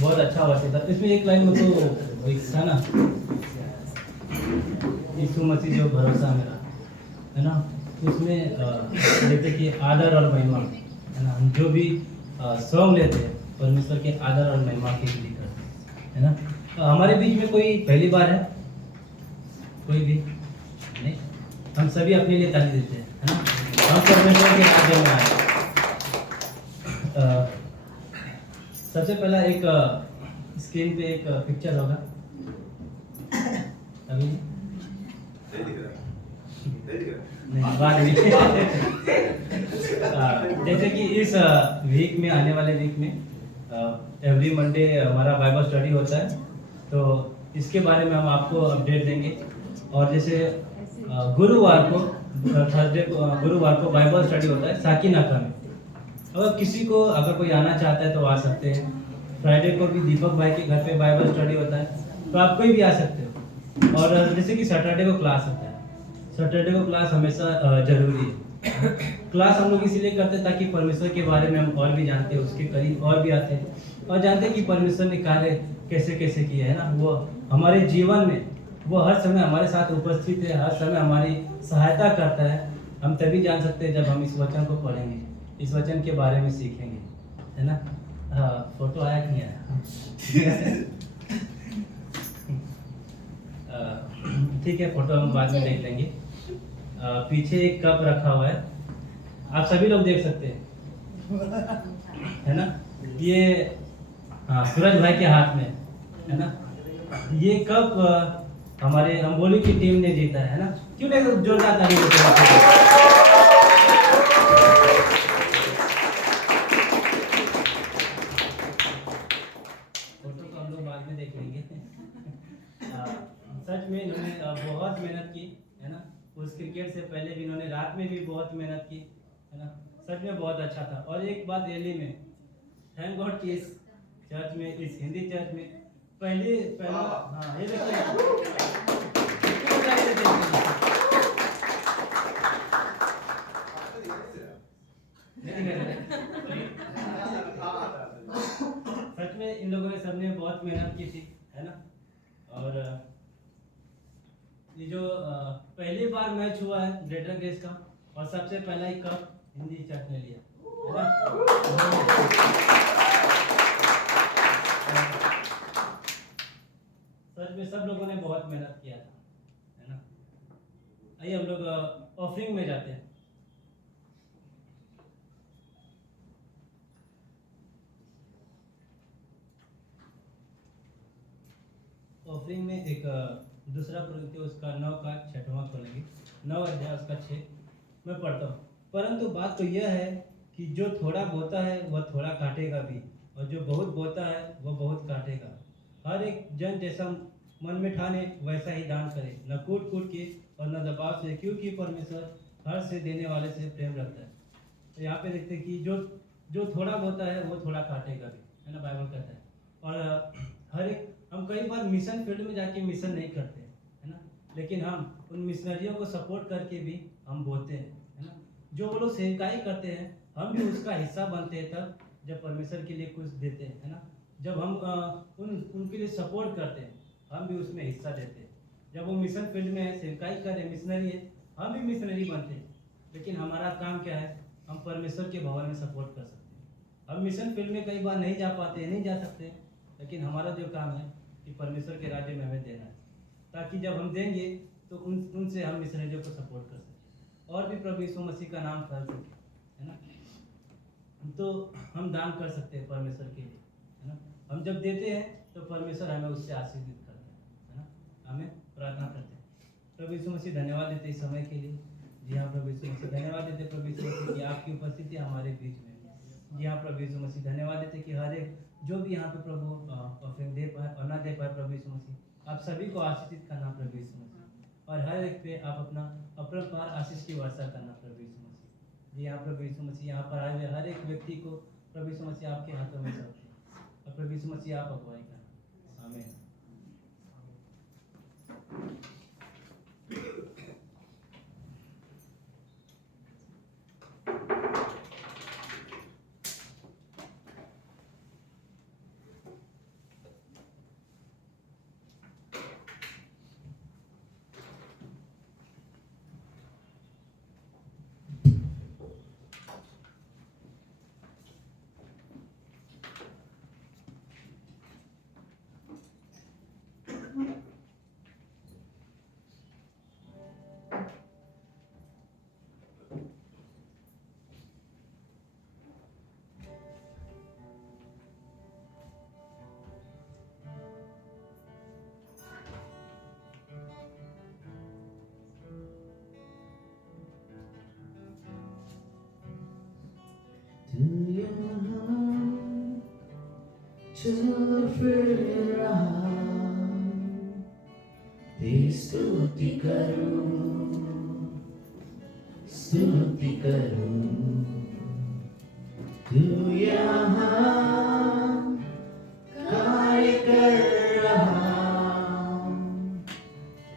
बहुत अच्छा वर्ष था। इसमें एक लाइन मुझको एक था ना, यीशु मसीह जो भरोसा मेरा, है ना। उसमें जैसे कि आदर और महिमा, है ना, हम जो भी सॉन्ग लेते हैं परमेश्वर के आदर और महिमा के लिए करते हैं, है ना। हमारे बीच में कोई पहली बार है? कोई भी नहीं? हम सभी अपने लिए ताली देते हैं, है ना। हम परमेश्वर के राज्य में आए। सबसे पहला एक स्क्रीन पे एक पिक्चर होगा अभी नहीं, बाद में जैसे कि इस वीक में, आने वाले वीक में एवरी मंडे हमारा बाइबल स्टडी होता है, तो इसके बारे में हम आपको अपडेट देंगे। और जैसे गुरुवार को, थर्सडे को, गुरुवार को बाइबल स्टडी होता है साकिनाका में। अगर किसी को, अगर कोई आना चाहता है तो आ सकते हैं। फ्राइडे को भी दीपक भाई के घर पे बाइबल स्टडी होता है, तो आप कोई भी आ सकते हो। और जैसे कि सैटरडे को क्लास होता है, सैटरडे को क्लास हमेशा जरूरी है। क्लास हम लोग इसीलिए करते हैं ताकि परमेश्वर के बारे में हम और भी जानते हैं, उसके करीब और भी आते हैं और जानते हैं कि परमेश्वर ने कार्य कैसे कैसे किया है ना। वो हमारे जीवन में वो हर समय हमारे साथ उपस्थित है, हर समय हमारी सहायता करता है। हम तभी जान सकते हैं जब हम इस वचन को पढ़ेंगे, इस वचन के बारे में सीखेंगे, है ना। हाँ, फोटो आया कि नहीं आया? ठीक है, फोटो हम बाद में देख लेंगे। पीछे एक कप रखा हुआ है, आप सभी लोग देख सकते हैं, है ना। ये हाँ, सूरज भाई के हाथ में है ना। ये कप हमारे अंबोली की टीम ने जीता है ना। क्यों नहीं जोरदार ताली देते हैं? फोटो तो हम लोग बाद में देख लेंगे। सच में इन्होंने बहुत मेहनत की, है ना। उस क्रिकेट से पहले भी इन्होंने रात में भी बहुत मेहनत की, है ना। सच में बहुत अच्छा था। और एक बात रैली में, थैंक गॉड कि इस चर्च में, इस हिंदी चर्च में पहला हाँ, ये देखिए सच में इन लोगों ने सबने बहुत मेहनत की थी, है ना। और ये जो पहली बार मैच हुआ है ग्रेटर ग्रेस का, और सबसे पहला ही कप हिंदी चर्च ने लिया, है ना। सच में सब लोगों ने बहुत मेहनत किया था, है ना। आइए हम लोग ऑफरिंग में जाते हैं। ऑफरिंग में एक दूसरा प्रवृत्ति, उसका 9 का 6वां खोलेंगे। 9 अध्याय उसका 6 मैं पढ़ता हूँ। परंतु बात तो यह है कि जो थोड़ा बोता है वह थोड़ा काटेगा भी, और जो बहुत बोता है वह बहुत काटेगा। हर एक जन जैसा मन में ठाने वैसा ही दान करे, न कूट कूट के और न दबाव से, क्योंकि परमेश्वर हर से देने वाले से प्रेम रखता है। तो यहाँ पे देखते हैं कि जो जो थोड़ा बोता है वो थोड़ा काटेगा भी, है ना, बाइबल कहता है। और हर एक, हम कई बार मिशन फील्ड में जाके मिशन नहीं करते, है ना, लेकिन हम उन मिशनरियों को सपोर्ट करके भी हम बोलते हैं, है ना। जो वो लोग सेवकाई करते हैं, हम भी उसका हिस्सा बनते हैं तब जब परमेश्वर के लिए कुछ देते हैं, है ना। जब हम उनके लिए सपोर्ट करते हैं, हम भी उसमें हिस्सा देते हैं। जब वो मिशन फील्ड में है, सेवकाई कर रहे हैं, मिशनरी है, हम भी मिशनरी बनते हैं। लेकिन हमारा काम क्या है? हम परमेश्वर के भवन में सपोर्ट कर सकते हैं। हम मिशन फील्ड में कई बार नहीं जा पाते, नहीं जा सकते, लेकिन हमारा जो काम है कि परमेश्वर के राज्य में हमें देना है, ताकि जब हम देंगे तो उनसे हम मिशनरियों को सपोर्ट कर सकें और भी प्रभु यीशु मसीह का नाम फैल सके, है ना। तो हम दान कर सकते हैं परमेश्वर के लिए, है ना। हम जब देते हैं तो परमेश्वर हमें उससे आशीर्वित करते हैं, है ना। हमें प्रार्थना करते हैं। प्रभु यीशु मसीह धन्यवाद देते इस समय के लिए। जी हाँ प्रभु यीशु मसीह, धन्यवाद देते प्रभु यीशु मसीह कि आपकी उपस्थिति हमारे बीच में। जी हाँ प्रभु यीशु मसीह, धन्यवाद देते कि हर एक जो भी यहाँ पे प्रभु ऑफरिंग दे पाए और ना दे पाए, प्रभु यीशु मसीह आप सभी को आशीषित करना प्रभु यीशु मसीह, और हर एक पे आप अपना अपरंपार आशीष की वर्षा करना प्रभु यीशु मसीह। जी हाँ प्रभु यीशु मसीह, यहाँ पर आए हुए हर एक व्यक्ति को प्रभु यीशु मसीह आपके हाथों में सौंपते हैं, और प्रभु यीशु मसीह आप अगुवाई करना। आमीन। चल फिर रहा तेरी स्तुति करूं, स्तुति करूं। तू यहाँ कार्य कर रहा,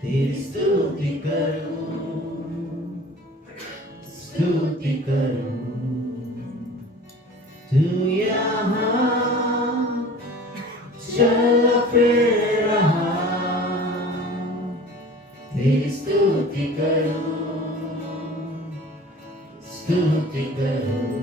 तेरी स्तुति करूं, स्तुति करूं। तू यहाँ चल फिर रहा, तेरी स्तुति करूं, स्तुति करूं।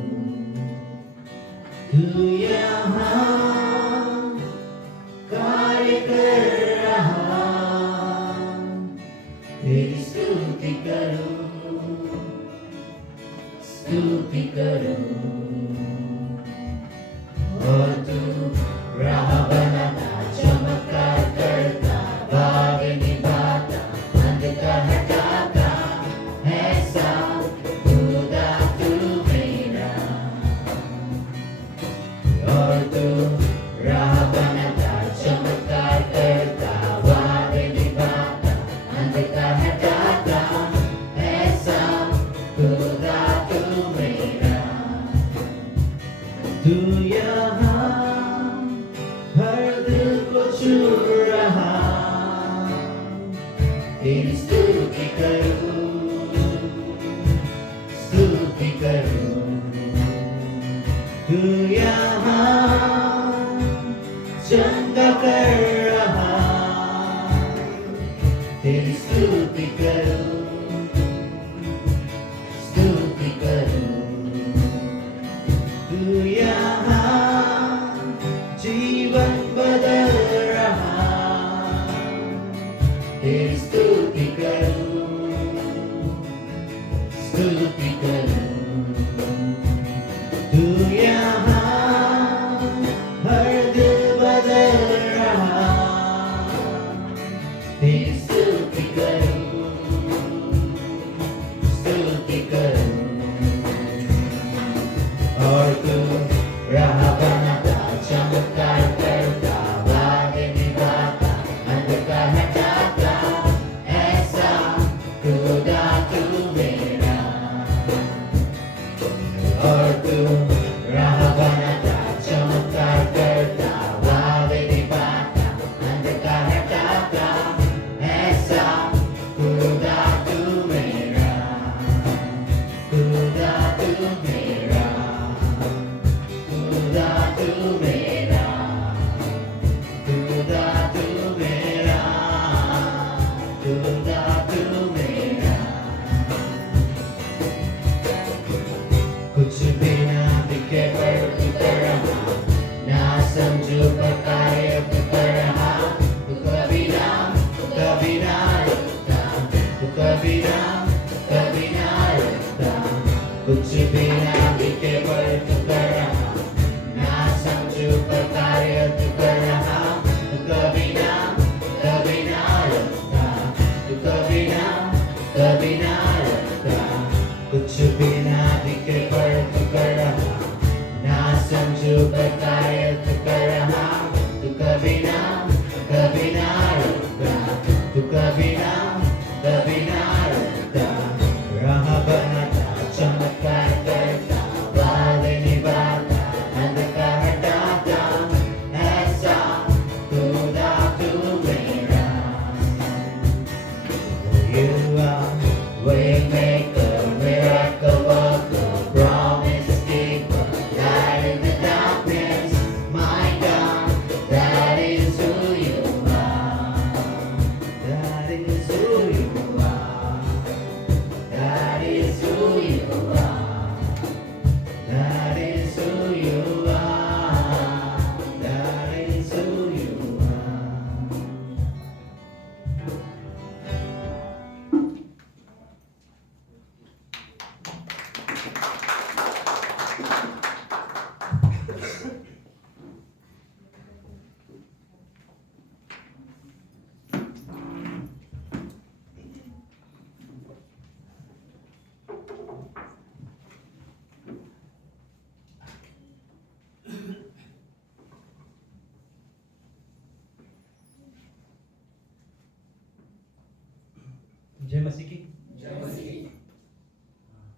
जय मसीह की। जय मसीह।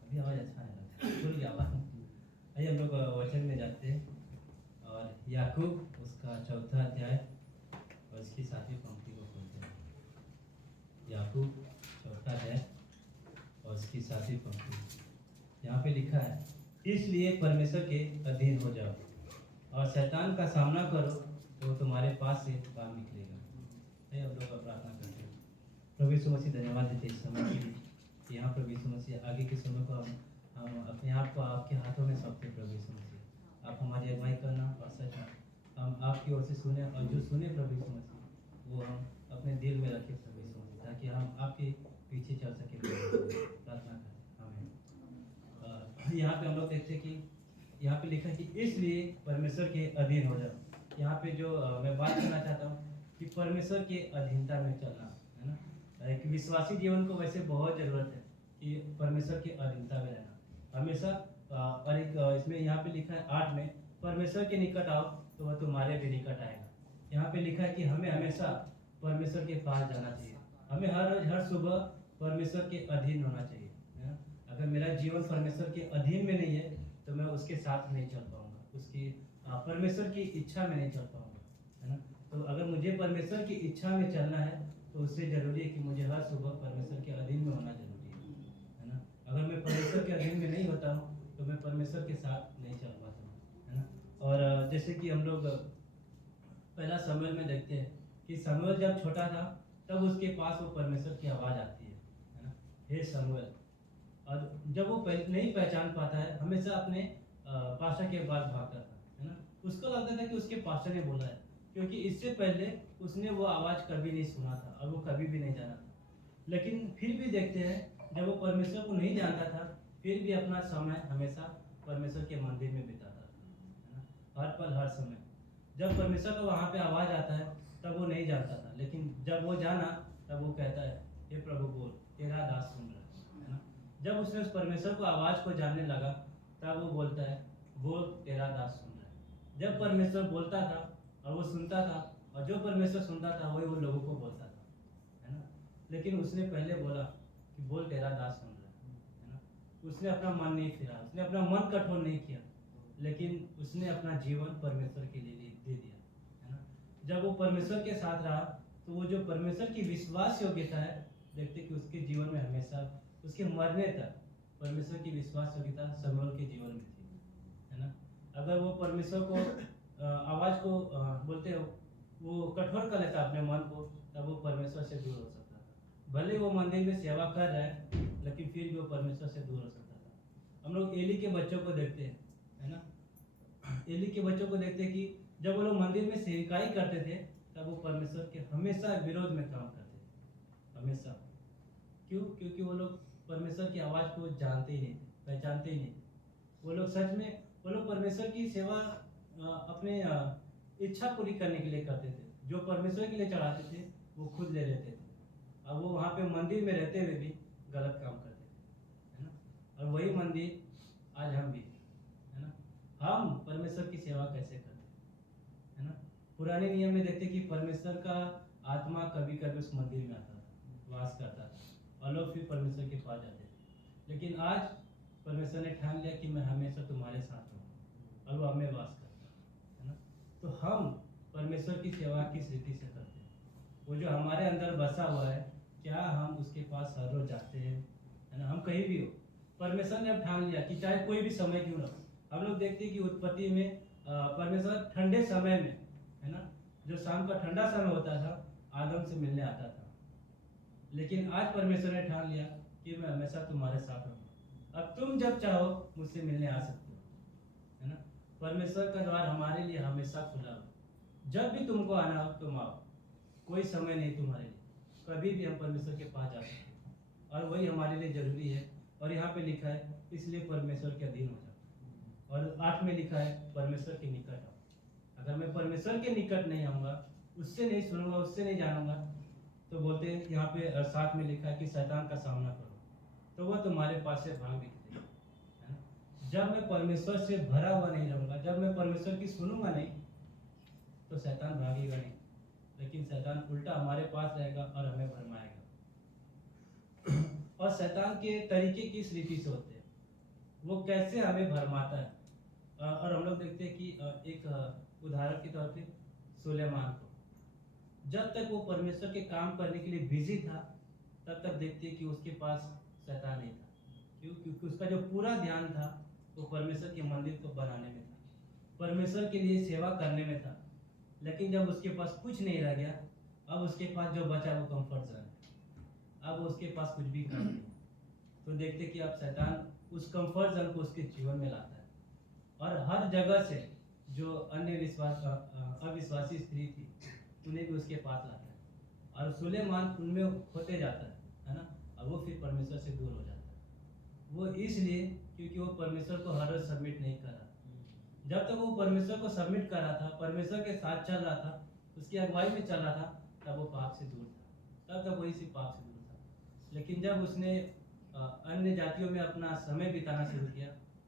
अभी आवाज़ अच्छा है, खुल गया आवाज़। आइए हम लोग वचन में जाते हैं और याकूब उसका 4था अध्याय और इसकी 7वीं पंक्ति को खोलते हैं। याकूब 4था अध्याय और इसकी 7वीं पंक्ति। यहाँ पे लिखा है, इसलिए परमेश्वर के अधीन हो जाओ और शैतान का सामना करो तो वो तुम्हारे पास से बाहर निकलेगा। आइए हम लोग प्रार्थना करते हैं। प्रभु यीशु मसीह धन्यवाद देते हैं इस समय के लिए। यहाँ प्रभु यीशु मसीह आगे के समय को हम अपने आप को आपके हाथों में सौंपते हैं। प्रभु यीशु मसीह आप हमारी अगुवाई करना और सच में हम आपकी ओर से सुने और जो सुने प्रभु यीशु मसीह वो हम अपने दिल में रखें प्रभु यीशु मसीह, ताकि हम आपके पीछे चल सके। प्रार्थना करें हमें। यहाँ पे हम लोग देखते हैं कि यहाँ पे लिखा है कि इसलिए परमेश्वर के अधीन हो जाओ। यहाँ पे जो मैं बात करना चाहता हूँ कि परमेश्वर के अधीनता में चलना है ना। एक विश्वासी जीवन को वैसे बहुत ज़रूरत है कि परमेश्वर के अधीनता में रहना हमेशा। और एक इसमें यहाँ पे लिखा है 8 में, परमेश्वर के निकट आओ तो वह तुम्हारे भी निकट आएगा। यहाँ पे लिखा है कि हमें हमेशा परमेश्वर के पास जाना चाहिए। हमें हर रोज हर सुबह परमेश्वर के अधीन होना चाहिए, है ना। अगर मेरा जीवन परमेश्वर के अधीन में नहीं है तो मैं उसके साथ नहीं चल पाऊंगा, उसकी परमेश्वर की इच्छा में नहीं चल पाऊंगा, है ना। तो अगर मुझे परमेश्वर की इच्छा में चलना है तो उससे ज़रूरी है कि मुझे हर सुबह परमेश्वर के अधीन में होना जरूरी है ना। अगर मैं परमेश्वर के अधीन में नहीं होता हूँ तो मैं परमेश्वर के साथ नहीं चल पाता हूँ, है ना। और जैसे कि हम लोग पहला शमूएल में देखते हैं कि शमूएल जब छोटा था तब उसके पास वो परमेश्वर की आवाज़ आती है ना, हे शमूएल। और जब वो नहीं पहचान पाता है, हमेशा अपने पास्टर के पास भागता था, है ना। उसको लगता था कि उसके पास्टर ने बोला है, क्योंकि इससे पहले उसने वो आवाज़ कभी नहीं सुना था और वो कभी भी नहीं जाना था। लेकिन फिर भी देखते हैं जब वो परमेश्वर को नहीं जानता था फिर भी अपना समय हमेशा परमेश्वर के मंदिर में बिताता था, है ना। हर पल हर समय जब परमेश्वर का वहाँ पे आवाज़ आता है तब वो नहीं जानता था, लेकिन जब वो जाना तब वो कहता है, हे प्रभु बोल, तेरा दास सुन रहा है ना। जब उसने उस परमेश्वर को आवाज़ को जानने लगा तब वो बोलता है, बोल तेरा दास सुन रहा है। जब परमेश्वर बोलता था और वो सुनता था और जो परमेश्वर सुनता था वही वो लोगों को बोलता था, है ना। लेकिन उसने पहले बोला कि बोल तेरा दास सुन रहा है ना। उसने अपना मन नहीं फिरा, उसने अपना मन कठोर नहीं किया, लेकिन उसने अपना जीवन परमेश्वर के लिए दे दिया, है ना। जब वो परमेश्वर के साथ रहा तो वो जो परमेश्वर की विश्वास योग्यता है, देखते कि उसके जीवन में हमेशा उसके मरने तक परमेश्वर की विश्वास योग्यता शमूएल के जीवन में थी, है ना। अगर वो परमेश्वर को आवाज़ को बोलते हो वो कठोर कर लेता अपने मन को, तब वो परमेश्वर से दूर हो सकता था। भले वो मंदिर में सेवा कर रहा है लेकिन फिर भी वो परमेश्वर से दूर हो सकता था। हम लोग एली के बच्चों को देखते हैं, है ना। एली के बच्चों को देखते हैं कि जब वो लोग मंदिर में सेविकाई करते थे तब वो परमेश्वर के हमेशा विरोध में काम करते थे, हमेशा। क्यों? क्योंकि वो लोग परमेश्वर की आवाज़ को जानते ही नहीं थे, पहचानते ही नहीं थे। वो लोग सच में वो लोग परमेश्वर की सेवा अपने इच्छा पूरी करने के लिए करते थे। जो परमेश्वर के लिए चढ़ाते थे वो खुद ले लेते थे, और वो वहाँ पे मंदिर में रहते हुए भी गलत काम करते थे, है ना। और वही मंदिर आज हम भी, है ना। हम परमेश्वर की सेवा कैसे करते हैं, है ना। पुराने नियम में देखते कि परमेश्वर का आत्मा कभी कभी उस मंदिर में आता था, वास करता था और लोग फिर परमेश्वर के पास जाते थे। लेकिन आज परमेश्वर ने ठान लिया कि मैं हमेशा तुम्हारे साथ रहूँगा और वो हमें वास करता है ना। तो हम परमेश्वर की सेवा किस रीति से करते हैं, वो जो हमारे अंदर बसा हुआ है, क्या हम उसके पास हर रोज जाते हैं, है ना। हम कहीं भी हो, परमेश्वर ने अब ठान लिया कि चाहे कोई भी समय क्यों ना हो। हम लोग देखते हैं कि उत्पत्ति में परमेश्वर ठंडे समय में, है ना, जो शाम का ठंडा समय होता था, आदम से मिलने आता था। लेकिन आज परमेश्वर ने ठान लिया कि मैं हमेशा तुम्हारे साथ रहूँगा। अब तुम जब चाहो मुझसे मिलने आ सकते हो, है ना। परमेश्वर का द्वार हमारे लिए हमेशा खुला हो, जब भी तुमको आना हो तुम आओ, कोई समय नहीं तुम्हारे लिए, कभी भी हम परमेश्वर के पास जा सकते हैं, और वही हमारे लिए जरूरी है। और यहाँ पे लिखा है इसलिए परमेश्वर के अधीन हो जाओ, और 8 में लिखा है परमेश्वर के निकट आओ। अगर मैं परमेश्वर के निकट नहीं आऊँगा, उससे नहीं सुनूंगा, उससे नहीं जानूंगा, तो बोलते हैं यहाँ पे 7 में लिखा है कि शैतान का सामना करो तो वह तुम्हारे पास से भाग निकलेगा, है ना। जब मैं परमेश्वर से भरा हुआ नहीं रहूँगा, जब मैं परमेश्वर की सुनूंगा नहीं, तो शैतान भागेगा नहीं, लेकिन शैतान उल्टा हमारे पास रहेगा और हमें भरमाएगा। और शैतान के तरीके किस रीति से होते हैं, वो कैसे हमें भरमाता है। और हम लोग देखते हैं कि एक उदाहरण के तौर पे सुलेमान को, जब तक वो परमेश्वर के काम करने के लिए बिजी था, तब तक देखते हैं कि उसके पास शैतान नहीं था। क्यों? क्योंकि उसका जो पूरा ध्यान था वो परमेश्वर के मंदिर को बनाने में था, परमेश्वर के लिए सेवा करने में था। लेकिन जब उसके पास कुछ नहीं रह गया, अब उसके पास जो बचा वो कंफर्ट जोन है, अब उसके पास कुछ भी काम नहीं। तो देखते कि अब शैतान उस कंफर्ट जोन को उसके जीवन में लाता है, और हर जगह से जो अन्य अविश्वासी स्त्री थी उन्हें भी उसके पास लाता है, और सुलेमान उनमें होते जाता है ना। और वो फिर परमेश्वर से दूर हो जाता है। वो इसलिए क्योंकि वो परमेश्वर को हर रोज सबमिट नहीं कर रहा। जब तक वो परमेश्वर को सबमिट कर रहा था, परमेश्वर के साथ चल रहा था, उसकी अगुवाई में चल रहा था, तब वो पाप से दूर था, तब तक वही सिर्फ पाप से दूर था। लेकिन जब उसने अन्य जातियों में अपना समय बिताना शुरू किया,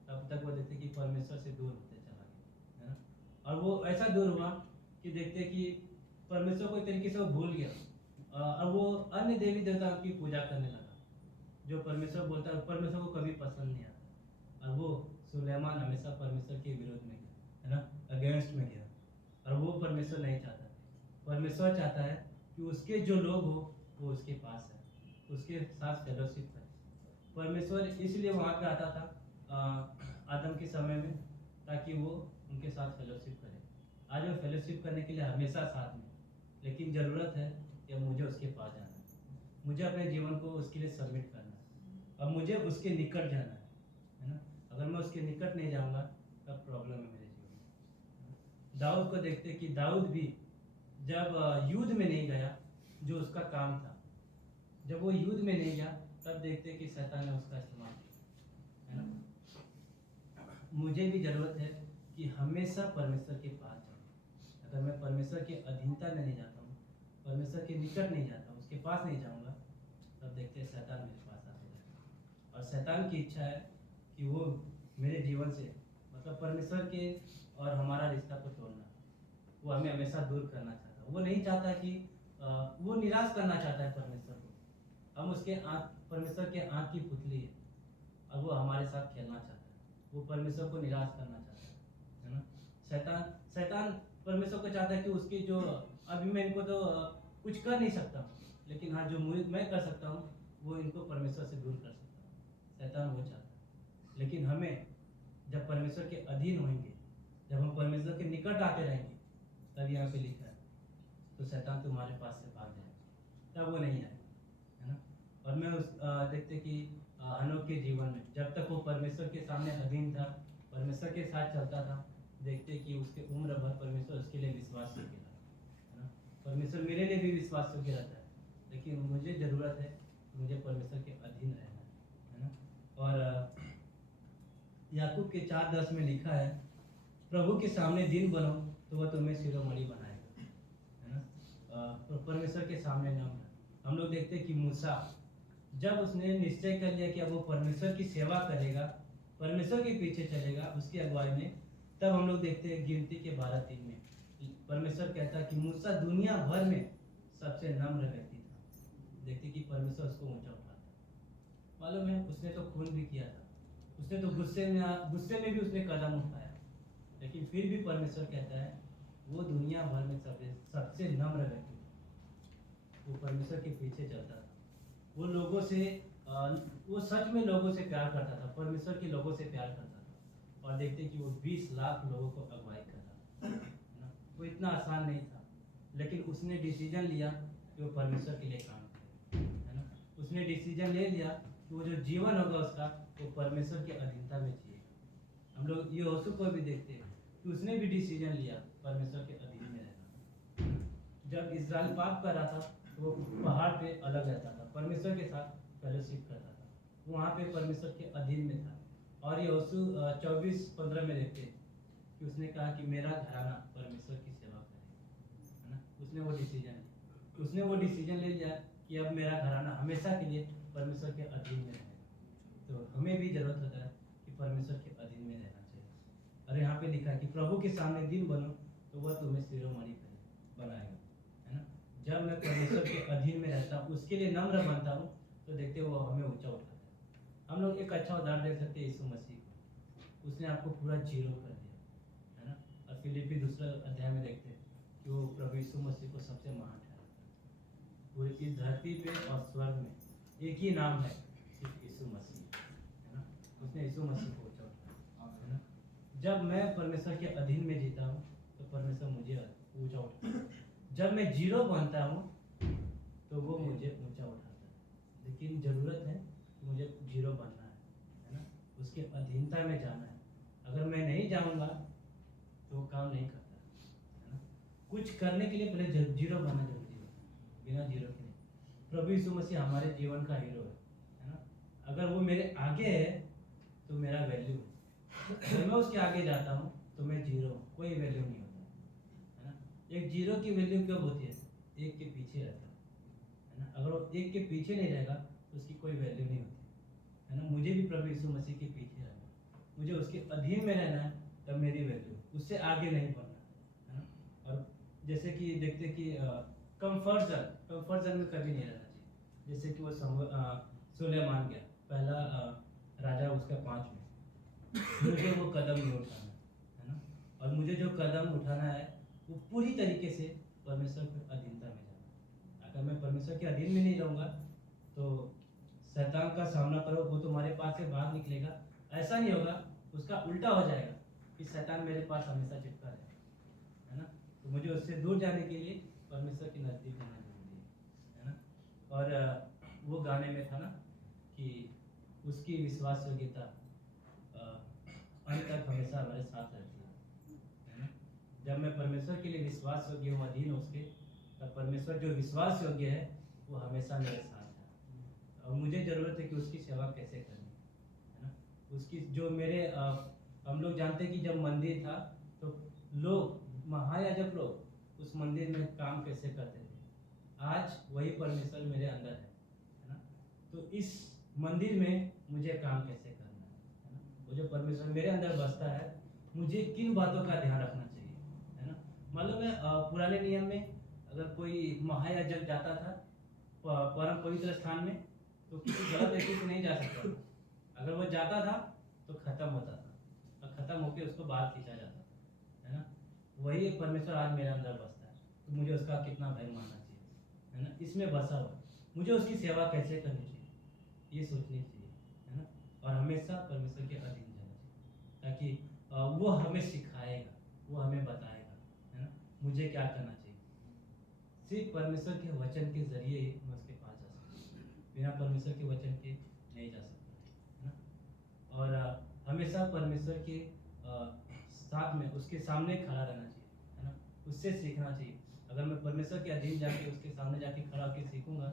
तब तक वो देखते कि परमेश्वर से दूर होते चला गया, है ना। और वो ऐसा दूर हुआ कि देखते कि परमेश्वर को एक तरीके से वो भूल गया, और वो अन्य देवी देवताओं की पूजा करने लगा। जो परमेश्वर बोलता है परमेश्वर को कभी पसंद नहीं आता, और वो सुलेमान हमेशा परमेश्वर के विरोध में गया, है ना, अगेंस्ट में गया। और वो परमेश्वर नहीं चाहता। परमेश्वर चाहता है कि उसके जो लोग हो वो उसके पास है, उसके साथ फेलोशिप करे। परमेश्वर इसलिए वहाँ पे आता था आदम के समय में, ताकि वो उनके साथ फेलोशिप करे। आज वो फेलोशिप करने के लिए हमेशा साथ में, लेकिन ज़रूरत है कि अब मुझे उसके पास जाना है, मुझे अपने जीवन को उसके लिए सबमिट करना है, अब मुझे उसके निकट जाना है ना। अगर मैं उसके निकट नहीं जाऊंगा तब प्रॉब्लम है मेरे जीवन में। दाऊद को देखते कि दाऊद भी जब युद्ध में नहीं गया, जो उसका काम था, जब वो युद्ध में नहीं गया, तब देखते कि शैतान ने उसका इस्तेमाल किया, है ना। मुझे भी ज़रूरत है कि हमेशा परमेश्वर के पास जाऊँ। अगर मैं परमेश्वर के अधीनता में नहीं जाता हूँ, परमेश्वर के निकट नहीं जाता हूँ, उसके पास नहीं जाऊँगा, तब देखते शैतान मेरे पास आते जाएगा। और शैतान की इच्छा है कि वो मेरे जीवन से, मतलब परमेश्वर के और हमारा रिश्ता को तोड़ना, वो हमें हमेशा दूर करना चाहता है। वो नहीं चाहता कि वो निराश करना चाहता है परमेश्वर को। हम उसके आँख, परमेश्वर के आँख की पुतली है, और वो हमारे साथ खेलना चाहता है, वो परमेश्वर को निराश करना चाहता है ना। शैतान शैतान परमेश्वर को चाहता है कि उसकी जो, अभी मैं इनको तो कुछ कर नहीं सकता, लेकिन हाँ जो मैं कर सकता हूँ वो इनको परमेश्वर से दूर कर सकता हूँ। शैतान वो चाहता है। लेकिन हमें जब परमेश्वर के अधीन होंगे, जब हम परमेश्वर के निकट आते रहेंगे, तब यहाँ पे लिखा है तो शैतान तुम्हारे पास से भाग जाएगा, तब वो नहीं आएगा, है ना। और मैं उस देखते कि हनोक के जीवन में जब तक वो परमेश्वर के सामने अधीन था, परमेश्वर के साथ चलता था, देखते कि उसके उम्र भर परमेश्वर उसके लिए विश्वास योग्य रहा, है ना। परमेश्वर मेरे लिए भी विश्वास योग्य रहता है, लेकिन मुझे ज़रूरत है, मुझे परमेश्वर के अधीन रहना है ना। और याकूब के 4:10 में लिखा है, प्रभु के सामने दिन बनो तो वह तुम्हें शिरोमणि बनाएगा, है ना। परमेश्वर के सामने न बना। हम लोग देखते हैं कि मूसा, जब उसने निश्चय कर लिया कि अब वो परमेश्वर की सेवा करेगा, परमेश्वर के पीछे चलेगा उसकी अगुवाई में, तब हम लोग देखते हैं गिनती के 12:3 में परमेश्वर कहता है कि मूसा दुनिया भर में सबसे नम्र व्यक्ति था। देखते कि परमेश्वर उसको ऊंचा उठाता। मालूम है उसने तो खून भी किया था, उसने तो गुस्से में भी उसने कदम उठाया, लेकिन फिर भी परमेश्वर कहता है वो दुनिया भर में सबसे नम्र व्यक्ति था। वो परमेश्वर के पीछे चलता था, वो लोगों से वो सच में लोगों से प्यार करता था, परमेश्वर के लोगों से प्यार करता था। और देखते कि वो 20 लाख लोगों को अगुवाई करता था, है ना। वो इतना आसान नहीं था, लेकिन उसने डिसीजन लिया कि वो परमेश्वर के लिए काम करे, है ना। उसने डिसीजन ले लिया कि वो जो जीवन होगा उसका, वो परमेश्वर के अधीनता में जिएगा। हम लोग ये होशू को भी देखते हैं कि उसने भी डिसीजन लिया परमेश्वर के अधीन में रहना। जब इस्राएल पाप कर रहा था तो वो पहाड़ पे अलग रहता था, परमेश्वर के साथ फेलोशिप करता था, वहाँ पे परमेश्वर के अधीन में था। और ये होशू 24:15 में देखते हैं कि उसने कहा कि मेरा घराना परमेश्वर की सेवा करेगा, है ना। उसने वो डिसीजन ले लिया कि अब मेरा घराना हमेशा के लिए परमेश्वर के अधीन में रहेगा। तो हमें भी जरूरत होता है कि परमेश्वर के अधीन में रहना चाहिए। और यहाँ पे लिखा है कि प्रभु के सामने दिन बनो तो वह तुम्हें शिरोमणि बनाएगा, है ना। जब मैं परमेश्वर के अधीन में रहता हूँ, उसके लिए नम्र बनता हूँ, तो देखते वो हमें ऊंचा उठाता है। हम लोग एक अच्छा उदाहरण देख सकते हैं यीशु मसीह को, उसने आपको पूरा जीरो कर दिया, है ना। और फिलिपी दूसरा अध्याय में देखते हैं कि वो प्रभु यीशु मसीह को सबसे महान ठहराता है। पूरी इस धरती पे और स्वर्ग में एक ही नाम है, सिर्फ यीशु मसीह, है ना। उसने यीशु मसीह को ऊंचा उठाया, है ना। जब मैं परमेश्वर के अधीन में जीता हूँ तो परमेश्वर मुझे ऊंचा उठाता है। जब मैं जीरो बनता हूँ तो वो मुझे ऊंचा उठाता है। लेकिन ज़रूरत है कि मुझे जीरो बनना है ना, उसके अधीनता में जाना है। अगर मैं नहीं जाऊँगा तो वो काम नहीं करता, है ना। कुछ करने के लिए पहले जीरो बनना जरूरी है, बिना जीरो के नहीं। प्रभु यीशु मसीह हमारे जीवन का हीरो है ना। अगर वो मेरे आगे है तो मेरा वैल्यू है, अगर मैं उसके आगे जाता हूँ तो मैं जीरो हूँ, कोई वैल्यू नहीं होता, है ना। एक जीरो की वैल्यू कब होती है? एक के पीछे रहता है ना। अगर वो एक के पीछे नहीं रहेगा तो उसकी कोई वैल्यू नहीं होती, है ना। मुझे भी प्रभु यीशु मसीह के पीछे रहना है, मुझे उसके अधीन में रहना है, तब मेरी वैल्यू, उससे आगे नहीं बढ़ना, है ना। और जैसे कि देखते कि कंफर्ट जोन में कभी नहीं रहना चाहिए। जैसे कि वो सुलेमान गया, पहला राजा उसका 5 में, मुझे वो कदम नहीं उठाना, है ना। और मुझे जो कदम उठाना है वो पूरी तरीके से परमेश्वर के अधीनता में जाना। अगर मैं परमेश्वर के अधीन में नहीं रहूँगा तो शैतान का सामना करो, वो तुम्हारे पास से बाहर निकलेगा। ऐसा नहीं होगा, उसका उल्टा हो जाएगा कि शैतान मेरे पास हमेशा चिपका रहे, है ना। तो मुझे उससे दूर जाने के लिए परमेश्वर के नज़दीक जाना जरूरी है ना। और वो गाने में था ना कि उसकी विश्वास योग्यता अंत तक हमेशा हमारे साथ रहती है ना। जब मैं परमेश्वर के लिए विश्वास योग्य हूँ, अधीन उसके, तब परमेश्वर जो विश्वास योग्य है वो हमेशा मेरे साथ है। और मुझे ज़रूरत है कि उसकी सेवा कैसे करनी, है ना। उसकी जो मेरे हम लोग जानते हैं कि जब मंदिर था तो लोग, महायाजक लोग उस मंदिर में काम कैसे करते थे। आज वही परमेश्वर मेरे अंदर है ना। तो इस मंदिर में मुझे काम कैसे करना है ना। वो जो परमेश्वर मेरे अंदर बसता है, मुझे किन बातों का ध्यान रखना चाहिए, है ना। मालूम है पुराने नियम में अगर कोई महायाजक जाता था परम पवित्र स्थान में तो किसी गलत व्यक्ति से नहीं जा सकता था। अगर वो जाता था तो खत्म होता था, और खत्म होकर उसको बाहर खींचा जाता था, है ना। वही एक परमेश्वर आज मेरे अंदर बसता है, तो मुझे उसका कितना भय मानना चाहिए, है ना। इसमें बसा हुआ मुझे उसकी सेवा कैसे करनी चाहिए, ये सोचनी चाहिए, है ना। और हमेशा परमेश्वर के अधीन जाना चाहिए, ताकि वो हमें सिखाएगा, वो हमें बताएगा, है ना, मुझे क्या करना चाहिए। सिर्फ परमेश्वर के वचन के जरिए ही मैं उसके पास जा सकता हूँ, बिना परमेश्वर के वचन के नहीं जा सकता, है ना। और हमेशा परमेश्वर के साथ में, उसके सामने खड़ा रहना चाहिए, है ना, उससे सीखना चाहिए। अगर मैं परमेश्वर के अधीन जाके उसके सामने जाके खड़ा होकर सीखूंगा,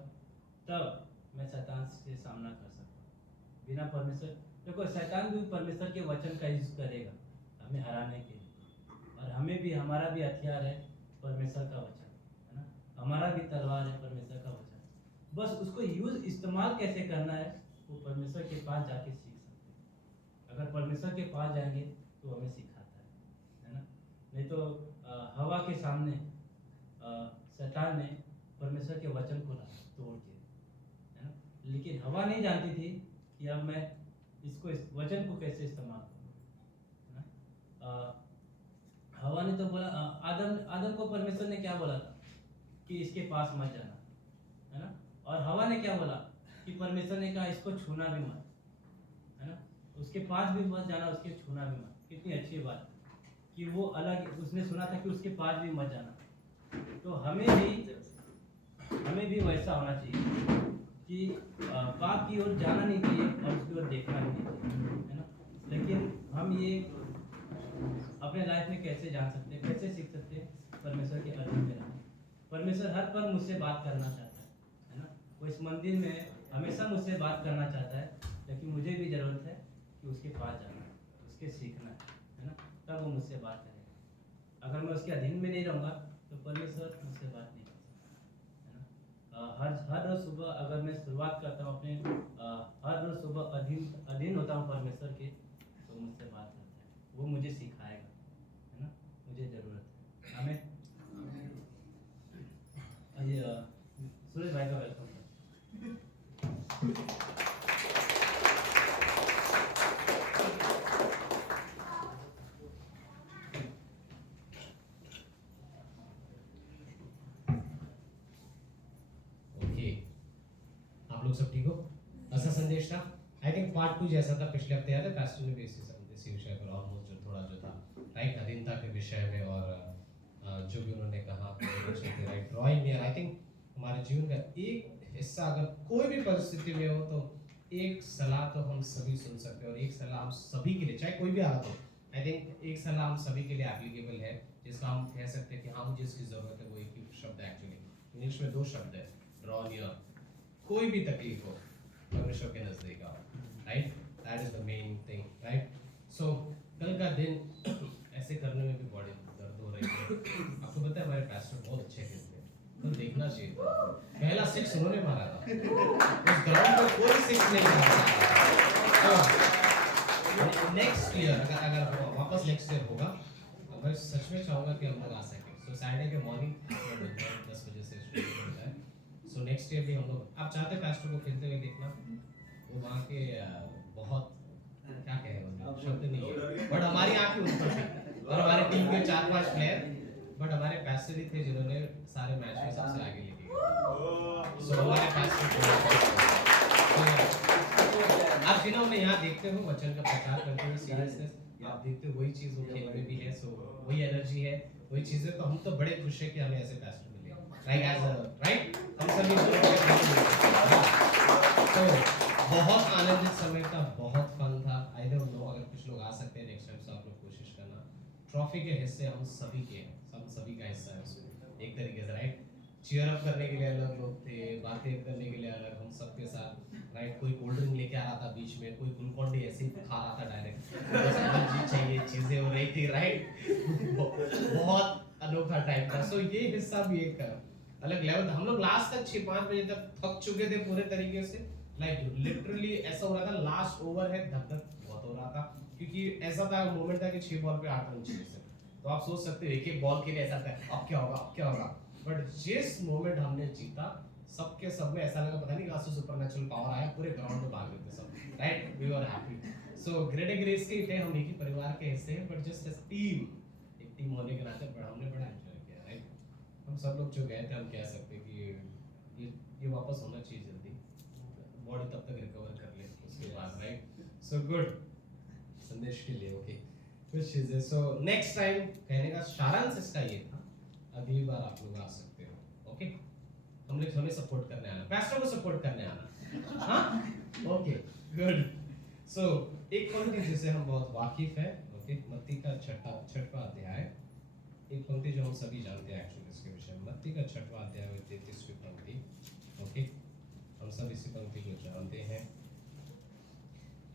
तब मैं शैतान से सामना कर सकता हूँ। बिना परमेश्वर, देखो शैतान भी परमेश्वर के वचन का यूज करेगा हमें हराने के लिए, और हमें भी, हमारा भी हथियार है परमेश्वर का वचन, है ना। हमारा भी तलवार है परमेश्वर का वचन। बस उसको यूज, इस्तेमाल कैसे करना है वो परमेश्वर के पास जाके सीख सकते हैं। अगर परमेश्वर के पास जाएंगे तो हमें सिखाता है ना। नहीं तो हवा के सामने शैतान ने परमेश्वर के वचन को तोड़ के, है ना। लेकिन हवा नहीं जानती थी कि अब मैं इसको, इस वचन को कैसे इस्तेमाल करूँ, है ना। हवा ने तो बोला, आदम को परमेश्वर ने क्या बोला था कि इसके पास मत जाना, है ना। और हवा ने क्या बोला कि परमेश्वर ने कहा इसको छूना भी मत, है ना। उसके पास भी मत जाना, उसके छूना भी मत। कितनी अच्छी बात कि वो अलग, उसने सुना था कि उसके पास भी मत जाना। तो हमें भी वैसा होना चाहिए कि पाप की ओर जाना नहीं चाहिए और उसकी ओर देखना भी नहीं चाहिए, है ना। लेकिन हम ये अपने लाइफ में कैसे जान सकते हैं, कैसे सीख सकते हैं? परमेश्वर के अधीन में रहना। परमेश्वर हर पल मुझसे बात करना चाहता है ना। वो इस मंदिर में हमेशा मुझसे बात करना चाहता है, लेकिन मुझे भी ज़रूरत है कि उसके पास जाना है, उसके सीखना है ना, तब वो मुझसे बात करेगा। अगर मैं उसके अधीन में नहीं रहूँगा तो परमेश्वर मुझसे बात नहीं कर सकता, है ना। हर रोज़ सुबह अगर मैं शुरुआत करता हूँ अपने, हर रोज़ सुबह अधीन होता हूँ परमेश्वर के, तो मुझसे बात करता है, वो मुझे सिखाएगा, है ना। मुझे ज़रूरत है। हमें ये सुरेश भाई का वेलकम है। लोग सब ठीक हो? ऐसा संदेश था। आई थिंक पार्ट 2 जैसा था पिछले हफ्ते, याद है पास्टर ने भी इसी विषय पर ऑलमोस्ट जो थोड़ा जो था राइट अधीनता के विषय में और जो भी उन्होंने कहा right drawing near. I think हमारे जीवन का एक हिस्सा अगर कोई भी परिस्थिति में हो तो एक सलाह तो हम सभी सुन सकते हैं और एक सलाह हम सभी के लिए, चाहे कोई भी हालत हो, आई थिंक एक सलाह हम सभी के लिए एप्लीकेबल है, जिसका हम कह सकते हैं कि हाँ मुझे इसकी जरूरत है। वो एक ही शब्द है, एक्चुअली इंग्लिश में 2 शब्द है, ड्रॉ नियर। कोई भी तकलीफ हो परमेश्वर के नजदीक आओ, right, that is the main thing, right. So कल का दिन ऐसे करने में भी बड़ी दर्द हो रही है। आपको पता है हमारे पास्टर बहुत अच्छे खेलते हैं, तो देखना चाहिए था। पहला 6 उन्होंने मारा था, उस ग्राउंड में कोई 6 नहीं मारा। तो नेक्स्ट ईयर अगर वापस नेक्स्ट ईयर होगा, मैं सच में चाहूंगा कि हम लोग आ सके। सो सैटरडे के मॉर्निंग 10 बजे से शुरू होता है। सो नेक्स्ट ईयर भी हम लोग, आप चाहते हैं पास्टर को खेलते हुए देखना, वो वहाँ के बहुत क्या कहें शब्द नहीं है, बट हमारी आंखें उस पर थी और हमारे टीम के 4-5 प्लेयर, बट हमारे पास्टर ही थे जिन्होंने सारे मैच में सबसे आगे लेके गए। सो हमारे पास्टर आप जिन्होंने यहाँ देखते हो वचन का प्रचार करते हुए सीरियसनेस, आप देखते हो वही चीज वो खेल में भी है। सो वही एनर्जी है, वही चीजें, तो हम तो बड़े खुश है कि हमें ऐसे पास्टर मिले, राइट हम सभी तो बहुत आनंदित समय था, बहुत फन था। आई डोंट नो अगर कुछ लोग आ सकते हैं नेक्स्ट टाइम, से आप लोग कोशिश करना। ट्रॉफी के हिस्से हम सभी के हैं, हम सभी का हिस्सा है उसमें एक तरीके से, राइट। चीयर अप करने के लिए अलग लोग थे, बातें करने के लिए अलग, हम सबके साथ, राइट। कोई कोल्ड ड्रिंक लेके आ रहा था बीच में, कोई ग्लूकॉन डी ऐसे ही खा रहा था डायरेक्ट, एनर्जी चाहिए, चीजें हो रही थी, राइट। बहुत अनोखा टाइम था। सो ये हिस्सा भी एक अलग लेवल था। हम लोग लास्ट तक 6-5 बजे तक थक चुके थे पूरे तरीके से, लाइक लिटरली ऐसा हो रहा था, लास्ट ओवर है, धक धक बहुत हो रहा था, क्योंकि ऐसा था मोमेंट था कि 6 बॉल पे 8 रन चाहिए थे। तो आप सोच सकते हो एक एक बॉल के लिए ऐसा था, अब क्या होगा, अब क्या होगा। बट जिस मोमेंट हमने जीता, सबके सब में ऐसा लगा पता नहीं कहां से सुपरनैचुरल पावर आया, पूरे ग्राउंड में भाग रहे थे सब, right. We were happy. So great grace के थे, हम एक ही परिवार के हिस्से हैं, बट जस्ट एज टीम, एक टीम होने के नाते बड़ा हमने बड़ा एंजॉय किया, राइट। हम सब लोग जो गए थे, हम कह सकते हैं कि ये वापस होना चाहिए जल्दी, बॉडी तब तक रिकवर कर ले उसके बाद, राइट। सो गुड संदेश के लिए ओके कुछ चीजें। सो नेक्स्ट टाइम कहने का सारांश इसका ये था, अगली बार आप लोग आ सकते हो, ओके। हम लोग हमें सपोर्ट करने आना, पास्टर को सपोर्ट करने आना, हाँ ओके गुड। सो एक पंक्ति जिसे हम बहुत वाकिफ है, ओके, मत्ती का 6वां अध्याय, एक पंक्ति जो हम सभी जानते हैं एक्चुअली इसके विषय में, मत्ती का 6वां अध्याय में 33वीं पंक्ति, ओके। हम सब इसी पंक्ति को जानते हैं।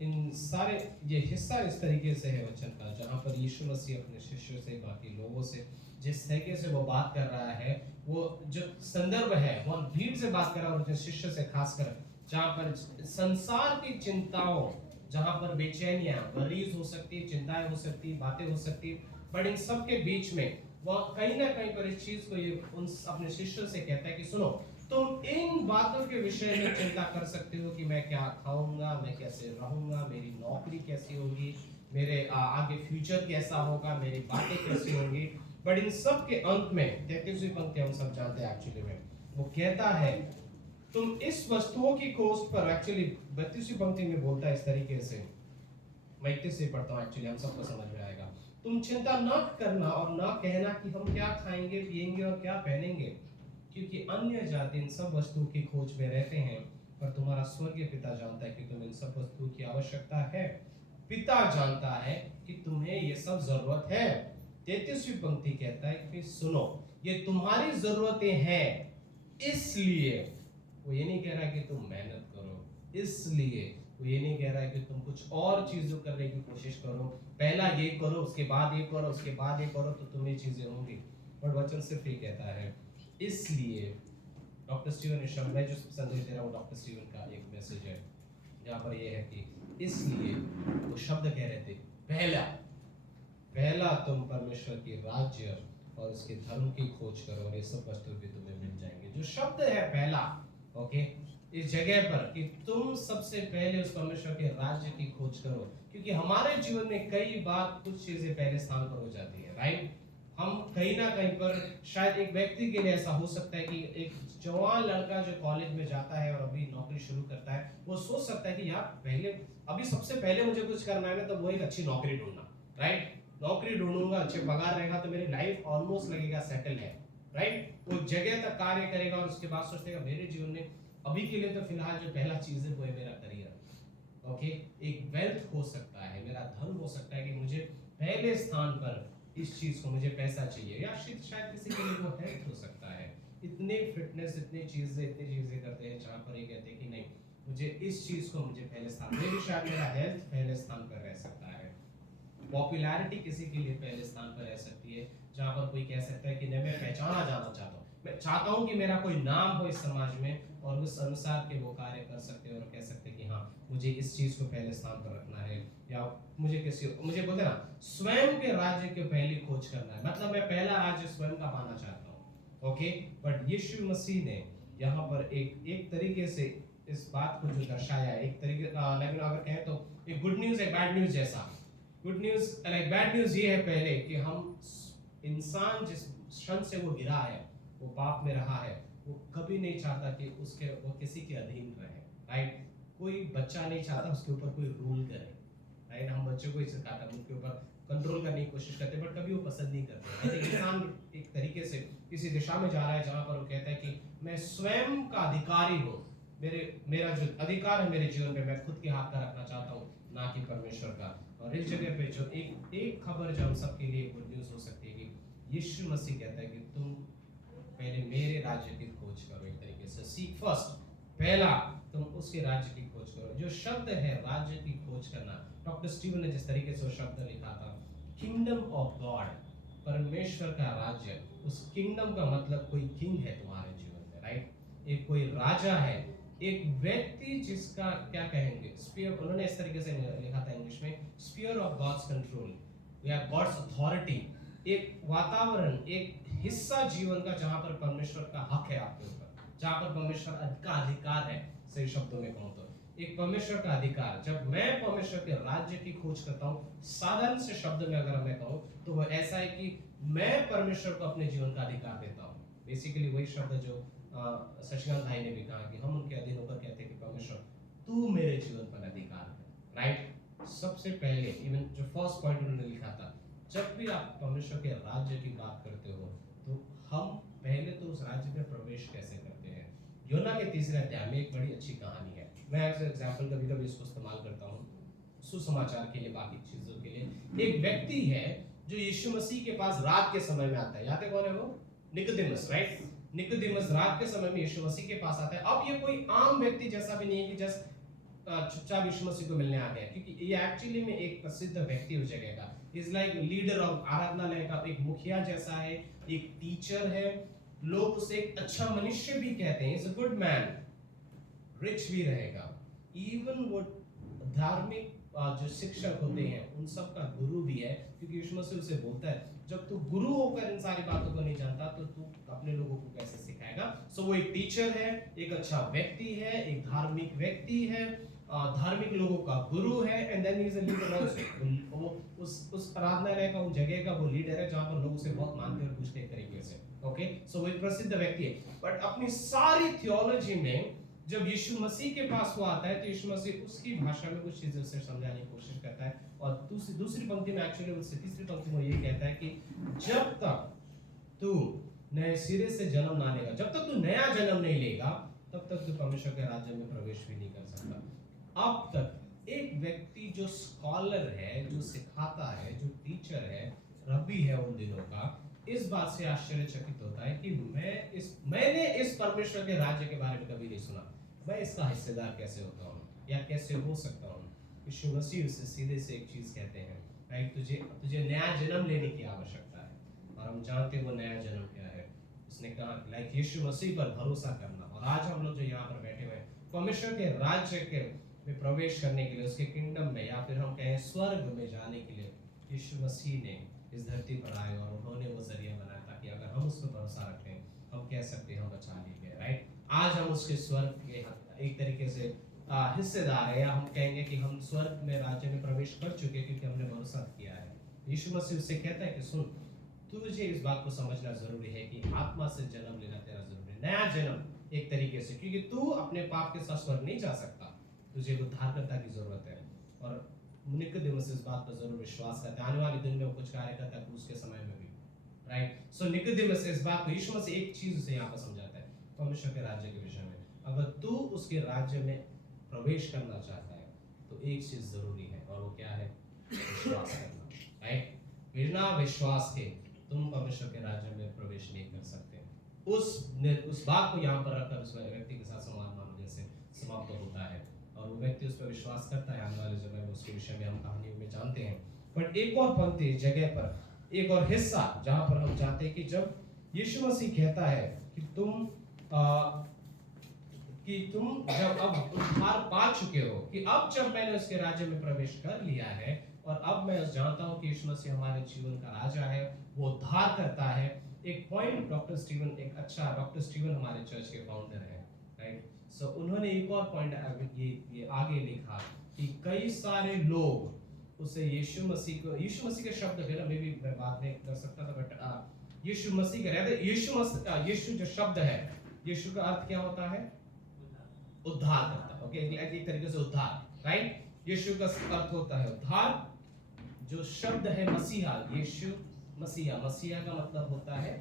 इन सारे ये हिस्सा इस तरीके से है वचन का, जहाँ पर यीशु मसीह अपने शिष्यों से, बाकी लोगों से जिस तरीके से वो बात कर रहा है, वो जो संदर्भ है वो भीड़ से बात कर रहा है, और अपने शिष्य से खासकर, जहाँ पर संसार की चिंताओं, जहाँ पर बेचैनियां, वरीज हो सकती, चिंताएं हो सकती, बातें हो सकती, बट इन सब के बीच में वो कहीं ना कहीं पर इस चीज को ये उन अपने शिष्यों से कहता है कि सुनो, तुम इन बातों के विषय में चिंता कर सकते हो कि मैं क्या खाऊंगा, मैं कैसे रहूंगा, मेरी नौकरी कैसी होगी, मेरे आगे फ्यूचर कैसा होगा, मेरी बातें कैसी होंगी। बट इन सब के अंत में 33वीं पंक्ति हम सब जानते हैं एक्चुअली में, वो कहता है तुम इस वस्तुओं की खोज पर, एक्चुअली 32वीं पंक्ति में बोलता है इस तरीके से, मैं 31 से पढ़ता हूँ, एक्चुअली हम सबको समझ में आएगा। तुम चिंता न करना और न कहना कि हम क्या खाएंगे, पिएंगे और क्या पहनेंगे, क्योंकि अन्य जाति इन सब वस्तुओं की खोज में रहते हैं, पर तुम्हारा स्वर्गीय पिता जानता है कि तुम्हें इन सब वस्तुओं की आवश्यकता है। पिता जानता है कि तुम्हें ये सब जरूरत है। 33वीं पंक्ति कहता है कि सुनो, ये तुम्हारी जरूरतें हैं, इसलिए वो ये नहीं कह रहा है कि तुम मेहनत करो, इसलिए वो ये नहीं कह रहा है कि तुम कुछ और चीजों करने की कोशिश करो, पहला ये करो, उसके बाद ये करो, उसके बाद ये करो, तो तुम्हें चीजें होंगी। बट वचन सिर्फ ये कहता है इसलिए। डॉक्टर स्टीवन, मैं जो संदेश दे रहा हूँ डॉक्टर स्टीवन का एक मैसेज है, जहाँ पर ये है कि इसलिए वो शब्द कह रहे थे, पहला तुम परमेश्वर की राज्य और उसके धर्म की खोज करो और ये सब वस्तु भी तुम्हें मिल जाएंगे। जो शब्द है पहला, ओके, इस जगह पर कि तुम सबसे पहले उस परमेश्वर के राज्य की खोज करो, क्योंकि हमारे जीवन में कई बार कुछ चीजें पहले स्थान पर हो जाती है, राइट। हम कहीं ना कहीं पर शायद एक व्यक्ति के लिए ऐसा हो सकता है कि एक जवान लड़का जो कॉलेज में जाता है और अभी नौकरी शुरू करता है, वो सोच सकता है कि यार पहले अभी सबसे पहले मुझे कुछ करना है ना, तो वो एक अच्छी नौकरी ढूंढना, राइट। नौकरी ढूंढूंगा, अच्छे पगार रहेगा तो मेरी लाइफ ऑलमोस्ट लगेगा सेटल है, राइट। वो जगह तक कार्य करेगा और उसके बाद सोचेगा मेरे जीवन में अभी के लिए तो फिलहाल जो पहला चीज है वो है मेरा करियर। ओके, एक वेल्थ हो सकता है, मेरा धन हो सकता है कि मुझे पहले स्थान पर इस चीज को, मुझे पैसा चाहिए, या शायद किसी के लिए वो हेल्थ हो सकता है। इतने फिटनेस, इतनी चीजें करते हैं जहां पर ये कहते हैं कि नहीं मुझे इस चीज को, मुझे पहले स्थान, मे भी शायद मेरा हेल्थ पहले स्थान पर रह सकता है। पॉपुलैरिटी किसी के लिए पहले स्थान पर रह सकती है, जहां पर कोई कह सकता है कि नहीं मैं पहचाना जाना चाहता हूँ, मैं चाहता हूँ कि मेरा कोई नाम हो इस समाज में, और उस अनुसार के वो कार्य कर सकते हैं और कह सकते हैं कि हाँ मुझे इस चीज को पहले स्थान पर रखना है, या मुझे बोलते ना स्वयं के राज्य के पहली खोज करना है, मतलब मैं पहला राज्य स्वयं का पाना चाहता हूँ। ओके, बट यीशु मसीह ने यहाँ पर एक तरीके से इस बात को जो दर्शाया है, एक तरीके लेकिन अगर कहें तो एक गुड न्यूज एक बैड न्यूज जैसा। Good news like bad news ये है पहले कि हम इंसान जिस क्षण से वो गिरा है, वो पाप में रहा है, वो कभी नहीं चाहता कि वो किसी के अधीन रहे, राइट। कोई बच्चा नहीं चाहता उसके ऊपर कोई रूल करे, राइट। हम बच्चों को ही सिखाते हैं, उनके ऊपर कंट्रोल करने की कोशिश करते हैं, बट कभी वो पसंद नहीं करते। इंसान एक तरीके से किसी दिशा में जा रहा है जहां पर वो कहता है कि मैं स्वयं का अधिकारी हूँ, मेरा जो अधिकार है मेरे जीवन में, मैं खुद के हाथ का रखना चाहता हूँ, ना कि परमेश्वर का। और इस जगह पे जो एक खबर जो हम सबके लिए गुड न्यूज हो सकती है कि यीशु मसीह कहता है कि तुम पहले मेरे राज्य की खोज करो, एक तरीके से सीक फर्स्ट, पहला तुम उसके राज्य की खोज करो। जो शब्द है राज्य की खोज करना, डॉक्टर स्टीवन ने जिस तरीके से वो शब्द लिखा था, किंगडम ऑफ गॉड, परमेश्वर का राज्य, उस किंगडम का मतलब कोई किंग है तुम्हारे जीवन में, राइट। एक कोई राजा है, एक व्यक्ति जिसका क्या कहेंगे स्पीयर, उन्होंने इस तरीके से लिखा था इंग्लिश में, स्पीयर ऑफ गॉड्स कंट्रोल या गॉड्स अथॉरिटी, एक वातावरण, एक हिस्सा जीवन का जहां पर परमेश्वर का हक है आपके ऊपर, जहां पर परमेश्वर का अधिकार है। सही शब्दों में कहूं तो एक परमेश्वर का अधिकार, जब मैं परमेश्वर के राज्य की खोज करता हूं, साधारण से शब्द में अगर मैं कहूं तो वो ऐसा है कि मैं परमेश्वर को अपने जीवन का अधिकार देता हूं। बेसिकली वही शब्द जो शशिकांत भाई ने भी कहा कि हम उनके अधीन होकर कहते हैं कि परमेश्वर तू मेरे जीवन पर अधिकार है, राइट। सबसे पहले इवन जो फर्स्ट पॉइंट उन्होंने लिखा था, जब भी आप परमेश्वर के राज्य की बात करते हो तो हम पहले तो उस राज्य में प्रवेश कैसे करते हैं। योना के तीसरे अध्याय में एक बड़ी अच्छी कहानी है, मैं एज एग्जाम्पल कभी कभी इसको इस्तेमाल करता हूँ सुसमाचार के लिए, बाकी चीजों के लिए। एक व्यक्ति है जो यीशु मसीह के पास रात के समय में आता है, याद है कौन है वो? Nicodemus, right. निकोदेमस रात के समय में यीशु मसीह के पास आता है। अब ये कोई आम व्यक्ति जैसा भी नहीं है कि जस्ट चुपचाप यीशु मसीह को मिलने आ गया, क्योंकि ये एक्चुअली में एक प्रसिद्ध व्यक्ति उस जगह का, इज लाइक लीडर ऑफ आराधनालय का, एक मुखिया जैसा है, एक टीचर है, लोग उसे एक अच्छा मनुष्य भी कहते हैं, is a good man, rich भी रहेगा, इवन वो धार्मिक जो शिक्षक होते हैं उन सब का गुरु भी है, क्योंकि यीशु मसीह उसे बोलता है जब तू गुरु होकर इन सारी बातों को नहीं जानता तो तू अपने लोगों को कैसे सिखाएगा। सो वो एक टीचर है, एक अच्छा व्यक्ति है, एक धार्मिक व्यक्ति है, धार्मिक लोगों का गुरु है, and then he is a leader also. वो उस आराधनालय का, उस जगह का वो लीडर है जहां पर लोग उसे बहुत मानते और पूछते एक तरीके से। ओके, सो वो एक प्रसिद्ध व्यक्ति है, बट अपनी सारी थियोलॉजी में जब यीशु मसीह के पास वो आता है तो यीशु मसीह उसकी भाषा में कुछ चीजें उसे समझाने की कोशिश करता है, और दूसरी पंक्ति में एक्चुअली उससे तीसरी पंक्ति में ये कहता है कि जब तक तू नए सिरे से जन्म ना लेगा, जब तक तू नया जन्म नहीं लेगा तब तक तू परमेश्वर के राज्य में प्रवेश भी नहीं कर सकता। अब तक एक व्यक्ति जो स्कॉलर है, जो सिखाता है, जो टीचर है, रब्बी है उन दिनों का, इस बात से आश्चर्यचकित होता है कि मैंने इस परमेश्वर के राज्य के बारे में कभी नहीं सुना, मैं इसका हिस्सेदार कैसे होता हूँ या कैसे हो सकता हूँ। यीशु मसीह उससे सीधे से एक चीज कहते हैं, राइट, तुझे नया जन्म लेने की आवश्यकता है, और हम जानते हैं वो नया जन्म क्या है। उसने कहा लाइक यीशु मसीह पर भरोसा करना। और आज हम लोग जो यहाँ पर बैठे हुए हैं, परमेश्वर के राज्य के में प्रवेश करने के लिए, उसके किंगडम में, या फिर हम कहें स्वर्ग में जाने के लिए, यीशु मसीह ने इस धरती पर आए और उन्होंने वो जरिया बनाया ताकि अगर हम उस पर भरोसा रखें, हम कह सकते हैं हम बचा लिए गए, राइट। आज हम उसके स्वर्ग के एक तरीके से हिस्सेदार है, या हम कहेंगे कि हम स्वर्ग में राज्य में प्रवेश कर चुके क्योंकि हमने भरोसा किया है। यीशु मसीह उससे कहता है कि सुन, तुझे इस बात को समझना जरूरी है कि आत्मा से जन्म लेना तेरा जरूरी है, नया जन्म एक तरीके से, क्योंकि तू अपने पाप के साथ स्वर्ग नहीं जा सकता, तुझे उद्धारकर्ता की जरूरत है। और निकोदेमुस इस बात पर जरूर विश्वास करता है, आने वाले दिन में वो कुछ कार्य करता है उसके समय में भी, राइट। सो निकोदेमुस इस बात को, यीशु मसीह एक चीज उसे यहाँ पर समझाता है परमेश्वर के राज्य के विषय में, अगर तू उसके राज्य में प्रवेश करना चाहता है तो एक चीज जरूरी है, और वो क्या है? विश्वास करना, राइट। बिना विश्वास के तुम परमेश्वर के राज्य में प्रवेश नहीं कर सकते। उस बात को यहाँ पर रखकर उस व्यक्ति के साथ संवाद मानो जैसे समाप्त होता है, और वो व्यक्ति उस पर विश्वास करता है। आने वाले समय में उसके विषय में हम कहानियों में जानते हैं। बट एक और पंक्ति जगह पर, एक और हिस्सा जहां पर हम चाहते हैं कि जब यीशु मसीह कहता है कि तुम जब अब उद्धार पा चुके हो, कि अब जब मैंने उसके राज्य में प्रवेश कर लिया है और अब मैं जानता हूं कि यीशु मसीह हमारे जीवन का राजा है, वो उद्धार करता है। एक पॉइंट डॉक्टर स्टीवन, एक अच्छा डॉक्टर स्टीवन हमारे चर्च के फाउंडर हैं, राइट। सो उन्होंने एक और पॉइंट ये आगे लिखा कि कई सारे लोग उसे यीशु मसीह के शब्द है ना, मे भी मैं बात नहीं कर सकता था, बट यीशु मसीह के रहते यीशु जो शब्द है, यीशु का अर्थ क्या होता है? उद्धार करता, ओके, एक तरीके से उद्धार, राइट। यीशु का अर्थ होता है उद्धार। जो शब्द है मसीहा, यीशु मसीहा का मतलब होता है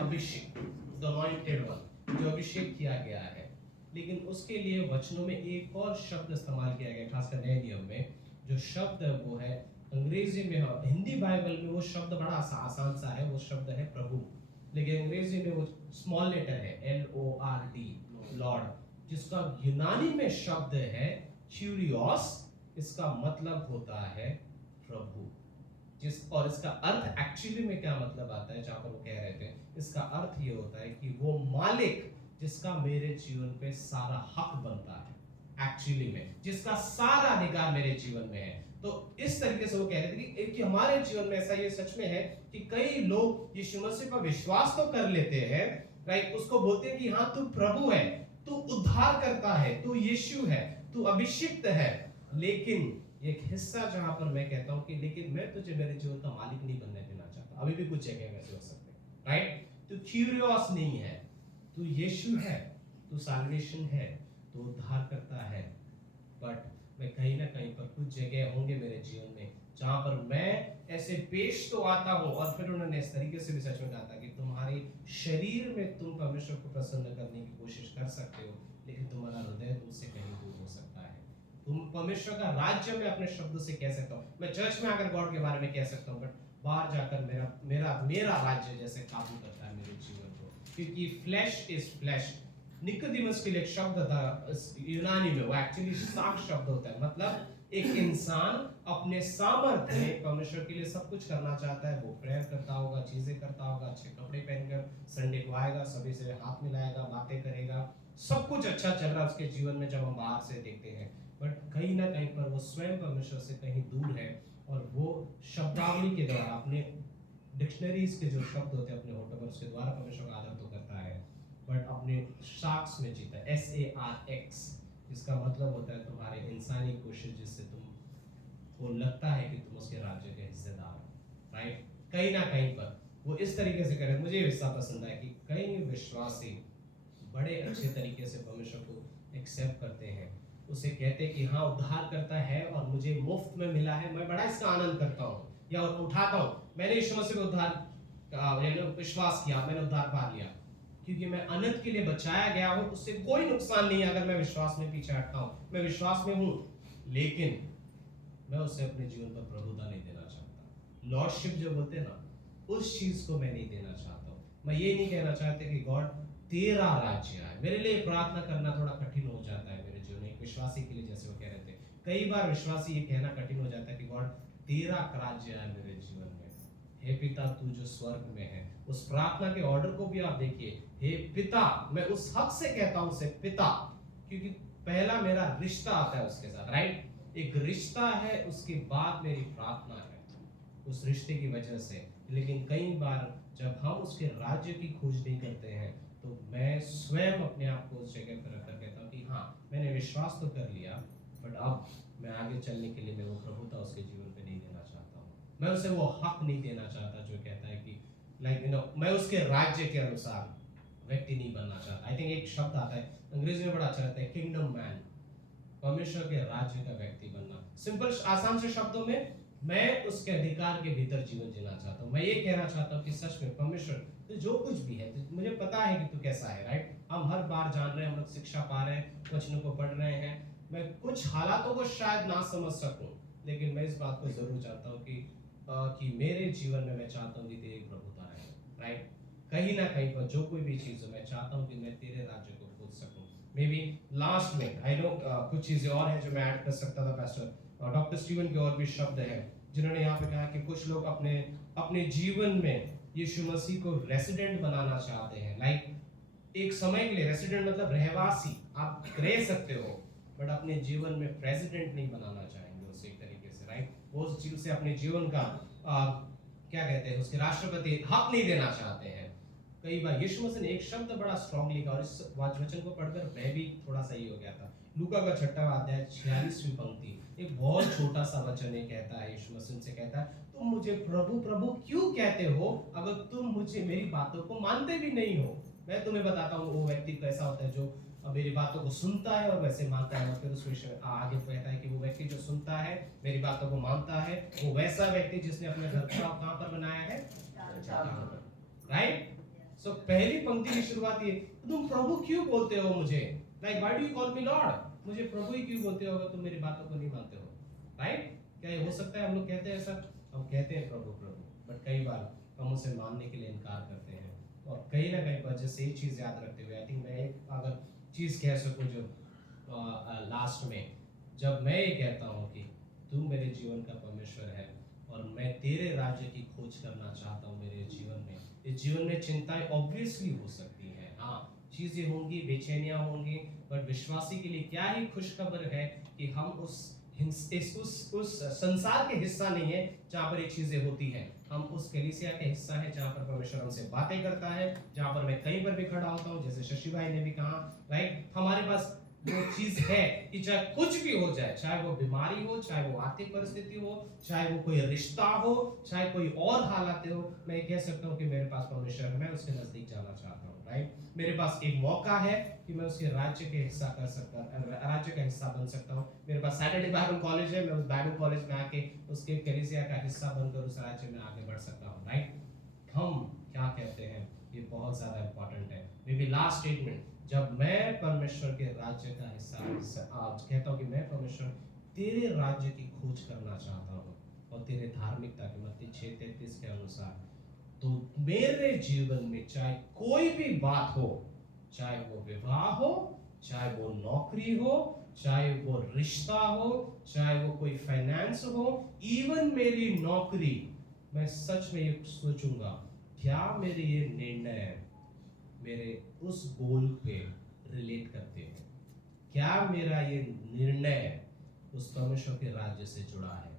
अभिषेक, द अनॉइंटेड वन, जो अभिषेक किया गया है। लेकिन उसके लिए वचनों में एक और शब्द इस्तेमाल किया गया, खासकर नए नियम में जो शब्द है वो है अंग्रेजी में, हिंदी बाइबल में वो शब्द बड़ा आसान सा है, वो शब्द है प्रभु, लेकिन अंग्रेजी में वो स्मॉल लेटर है LORD, लॉर्ड, जिसका यूनानी में शब्द है क्यूरियोस। इसका मतलब होता है प्रभु, और इसका अर्थ एक्चुअली में क्या मतलब आता है, जहां पर वो कह रहे थे, इसका अर्थ ये होता है कि वो मालिक जिसका मेरे जीवन पे सारा हक बनता है, एक्चुअली में जिसका सारा अधिकार मेरे जीवन में है। तो इस तरीके से वो कह रहे थे कि हमारे जीवन में ऐसा ये सच में है कि कई लोग यीशु मसीह पर विश्वास तो कर लेते हैं, राइट, उसको बोलते हैं कि हाँ तू प्रभु है, तू उद्धार करता है, तू यीशु है, तू अभिषिक्त है, लेकिन एक हिस्सा जहां पर मैं कहता हूं कि लेकिन मैं तुझे मेरे जीवन का मालिक नहीं बनने देना चाहता। अभी भी कुछ जगह वैसे हो सकते हैं, राइट। तू क्यूरियस नहीं है, तू यीशु है, तू साल्वेशन है, तू उद्धार करता है, बट मैं कहीं ना कहीं पर कुछ जगह होंगे मेरे जीवन में जहां पर मैं ऐसे पेश तो आता हूं, और फिर उन्होंने इस तरीके से भी सच में कहा था कि तुम्हारे शरीर में तुम परमेश्वर को प्रसन्न करने की कोशिश कर सकते हो, लेकिन तुम्हारा हृदय तुमसे कहीं दूर हो सकता है। तुम परमेश्वर का राज्य में अपने शब्द से कह सकता हूँ, मैं चर्च में आकर गॉड के बारे में कह सकता हूँ, बट बाहर जाकर मेरा राज्य जैसे काबू करता है मेरे जीवन को, क्योंकि फ्लैश इज फ्लैश। निकोदेमुस के लिए एक शब्द था यूनानी में, वो एक्चुअली साख शब्द होता है, मतलब एक इंसान अपने सामर्थ्य में परमेश्वर के लिए सब कुछ करना चाहता है। वो प्रेयर करता होगा, चीजें करता होगा, अच्छे कपड़े पहनकर संडे को आएगा, सभी से हाथ मिलाएगा, बातें करेगा, सब कुछ अच्छा चल रहा है उसके जीवन में जब हम बाहर से देखते हैं, बट कहीं ना कहीं पर वो स्वयं परमेश्वर से कहीं दूर है, और वो शब्दावली के द्वारा, अपने डिक्शनरीज के जो शब्द होते हैं अपने होठों पर, उसके द्वारा परमेश्वर का आदर तो करता है, बट अपने साक्ष में जीता है, SARX, जिसका मतलब होता है तुम्हारे इंसानी कोशिश, जिससे तुम, वो लगता है कि तुम उसके राज्य के हिस्सेदार हो, राइट। कहीं ना कहीं पर वो इस तरीके से करें। मुझे हिस्सा पसंद है कि कई विश्वासी बड़े अच्छे तरीके से परमेश्वर को एक्सेप्ट करते हैं, उसे कहते हैं कि हाँ उद्धार करता है और मुझे मुफ्त में मिला है, मैं बड़ा इसका आनंद करता हूँ या उठाता हूँ, मैंने यीशु मसीह को उद्धार विश्वास किया, मैंने उद्धार पा लिया, क्योंकि मैं अनंत के लिए बचाया गया हूं, उससे कोई नुकसान नहीं है अगर मैं विश्वास में पीछे हटता हूं, मैं विश्वास में हूं, लेकिन मैं उसे अपने जीवन पर प्रभुता नहीं देना चाहता। लॉर्डशिप जो बोलते हैं ना, उस चीज को मैं नहीं देना चाहता हूं। मैं ये नहीं कहना चाहता कि गॉड तेरा राज्य आए। मेरे लिए प्रार्थना करना थोड़ा कठिन हो जाता है मेरे जीवन में, एक विश्वासी के लिए, जैसे वो कह रहे थे, कई बार विश्वासी ये कहना कठिन हो जाता है कि गॉड तेरा राज्य आए मेरे जीवन में, हे पिता तू जो स्वर्ग में है। उस प्रार्थना के ऑर्डर को भी आप देखिए, हे पिता, मैं उस हक से कहता हूं उसे पिता, क्योंकि पहला मेरा रिश्ता आता है उसके साथ, राइट। एक रिश्ता है, उसके बाद मेरी प्रार्थना है उस रिश्ते की वजह से। लेकिन कई बार जब हम उसके राज्य की खोज नहीं करते हैं, तो मैं स्वयं अपने आप को उस जगह पर रखकर कहता हूँ कि हाँ मैंने विश्वास तो कर लिया, बट अब मैं आगे चलने के लिए मैं वो प्रभुता उसके जीवन पे नहीं देना चाहता हूँ। मैं उसे वो हक नहीं देना चाहता जो कहता है कि मैं उसके राज्य के अनुसार व्यक्ति नहीं बनना चाहता। आई थिंक एक शब्द आता है अंग्रेजी में बड़ा अच्छा लगता है, किंगडम मैन, परमेश्वर के राज्य का व्यक्ति बनना। सिंपल आसान से शब्दों में मैं उसके अधिकार के भीतर जीवन जीना चाहता हूँ। मैं ये कहना चाहता हूँ कि सच में परमेश्वर तो जो कुछ भी है, तो मुझे पता है कि तू कैसा है, राइट। हम हर बार जान रहे हैं, हम लोग शिक्षा पा रहे हैं, वचनों को पढ़ रहे हैं। मैं कुछ हालातों को शायद ना समझ सकूं, लेकिन मैं इस बात को जरूर चाहता हूँ कि मेरे जीवन में मैं चाहता हूँ कि तेरी प्रभुता रहे, राइट। कहीं ना कहीं पर जो कोई भी चीज है, मैं चाहता हूँ कि मैं तेरे राज्य को खोज सकूं। मे बी लास्ट में आई नो कुछ चीजें और हैं जो मैं ऐड कर सकता था पास्टर। डॉक्टर स्टीवन के और भी शब्द हैं जिन्होंने यहाँ पे कहा कि कुछ लोग अपने अपने जीवन में यीशु मसीह को रेसिडेंट बनाना चाहते हैं। लाइक एक समय के लिए रेसिडेंट मतलब रहवासी, आप रह सकते हो, बट अपने जीवन में प्रेसिडेंट नहीं बनाना चाहेंगे उसे एक तरीके से, राइट। वो उस चीज से अपने जीवन का क्या कहते हैं, उसके राष्ट्रपति हक नहीं देना चाहते हैं। कई बार यीशु मसीह ने एक शब्द बड़ा स्ट्रांगली कहा, और इस वचन को पढ़कर मैं भी थोड़ा सही हो गया था। लूका का 6वां अध्याय 46वीं पंक्ति, एक बहुत छोटा सा वचन ये कहता है, यीशु मसीह से कहता है, तुम मुझे प्रभु प्रभु क्यों कहते हो अगर तुम मुझे मेरी बातों को मानते भी नहीं हो। मैं तुम्हें बताता हूँ वो व्यक्ति कैसा होता है जो मेरी बातों को सुनता है और वैसे मानता है। और फिर उस विषय आगे कहता है कि वो व्यक्ति जो सुनता है, मेरी बातों को मानता है, वो वैसा व्यक्ति जिसने अपने घर को कहाँ पर बनाया है, राइट। सो पहली पंक्ति की शुरुआत ये, तुम प्रभु क्यों बोलते हो मुझे, like why do you call me Lord, मुझे प्रभु ही क्यों बोलते हो अगर तुम मेरी बातों को नहीं मानते हो, राइट। क्या ये हो सकता है हम लोग कहते हैं ऐसा, हम कहते हैं प्रभु प्रभु, बट कई बार हम उसे मानने के लिए इनकार करते हैं। और कहीं ना कहीं पर जैसे एक चीज याद रखते हुए, आई थिंक मैं एक अगर चीज कह सकूं जो लास्ट में, जब मैं ये कहता हूँ कि तू मेरे जीवन का परमेश्वर है और मैं तेरे राज्य की खोज करना चाहता हूँ मेरे जीवन में, इस जीवन में चिंताएं ऑब्वियसली हो सकती हैं, हाँ चीजें होंगी, बेचैनियां होंगी, बट विश्वासी के लिए क्या ही खुशखबर है कि हम उस संसार के हिस्सा नहीं है जहाँ पर ये चीजें होती हैं। हम उस कलीसिया के हिस्सा है जहाँ पर परमेश्वर हमसे बातें करता है, जहाँ पर मैं कहीं पर भी खड़ा होता हूँ, जैसे शशि भाई ने भी कहा, राइट। हमारे पास वो चीज है कि चाहे कुछ भी हो जाए, चाहे वो बीमारी हो, चाहे वो आर्थिक परिस्थिति हो, चाहे वो कोई रिश्ता हो, चाहे कोई और हालात हो, मैं कह सकता हूँ कि मेरे पास परमेश्वर है, मैं उसके नजदीक जाना चाहता हूँ, राइट। मेरे पास एक मौका है कि मैं उसके राज्य के हिस्सा कर सकता, राज्य का हिस्सा बन सकता हूँ। मेरे पास सैटरडे बाइबल कॉलेज है, मैं उस बाइबल कॉलेज में आके उसके कलीसिया का हिस्सा बनकर उस राज्य में आगे बढ़ सकता हूँ, राइट। हम क्या कहते हैं, ये बहुत ज्यादा इंपॉर्टेंट है। मे बी लास्ट स्टेटमेंट, जब मैं परमेश्वर के राज्य का हिस्सा आज कहता हूँ कि मैं परमेश्वर तेरे राज्य की खोज करना चाहता हूँ और तेरे धार्मिकता के मत्ती 6:33 के अनुसार, तो मेरे जीवन में चाहे कोई भी बात हो, चाहे वो विवाह हो, चाहे वो नौकरी हो, चाहे वो रिश्ता हो, चाहे वो कोई फाइनेंस हो, इवन मेरी नौकरी, मैं सच में ये सोचूंगा क्या मेरे ये निर्णय मेरे उस गोल पे रिलेट करते हैं, क्या मेरा ये निर्णय उस परमेश्वर के राज्य से जुड़ा है,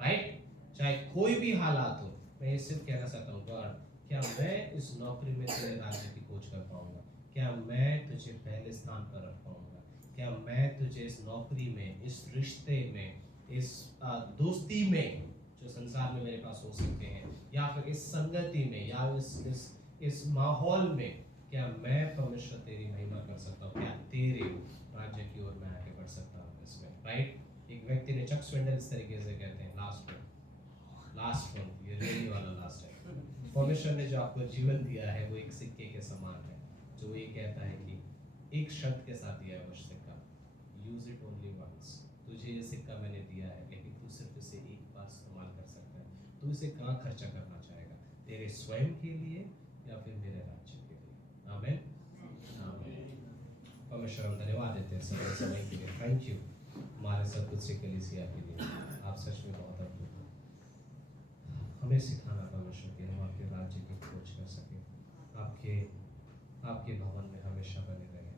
राइट। चाहे कोई भी हालात हो, मैं ये सिर्फ कहना चाहता हूँ, गॉड क्या मैं इस नौकरी में तेरे राज्य की खोज कर पाऊंगा, क्या मैं तुझे पहले स्थान पर रख पाऊंगा, क्या मैं तुझे इस नौकरी में, इस रिश्ते में, इस दोस्ती में जो संसार में मेरे पास हो सकते हैं, या फिर इस संगति में, या इस माहौल में, क्या मैं परमेश्वर तेरी महिमा कर सकता हूँ, क्या तेरे राज्य की ओर मैं आगे बढ़ सकता हूँ इसमें, राइट। एक व्यक्ति ने, चक स्वेंडल इस तरीके से कहते हैं, लास्ट वन, ये रेडी वाला लास्ट है, परमेश्वर ने जो आपको जीवन दिया है वो एक सिक्के के समान है, जो ये कहता है कि एक शर्त के साथ दिया है वो सिक्का, यूज इट ओनली वंस। तुझे ये सिक्का मैंने दिया है, लेकिन तू सिर्फ इसे एक बार इस्तेमाल कर सकता है। तू इसे कहाँ खर्चा करना चाहेगा, तेरे स्वयं के लिए या फिर मेरे राज्य के लिए। आमीन, आमीन। परमेश्वर हम धन्यवाद देते हैं समय के लिए, थैंक यू हमारे सब कुछ से कलीसिया के लिए, आप सच में बहुत अद्भुत हो। हमें सिखाना परमेश्वर कि हम आपके राज्य की खोज कर सकें, आपके भवन में हमेशा बने रहें,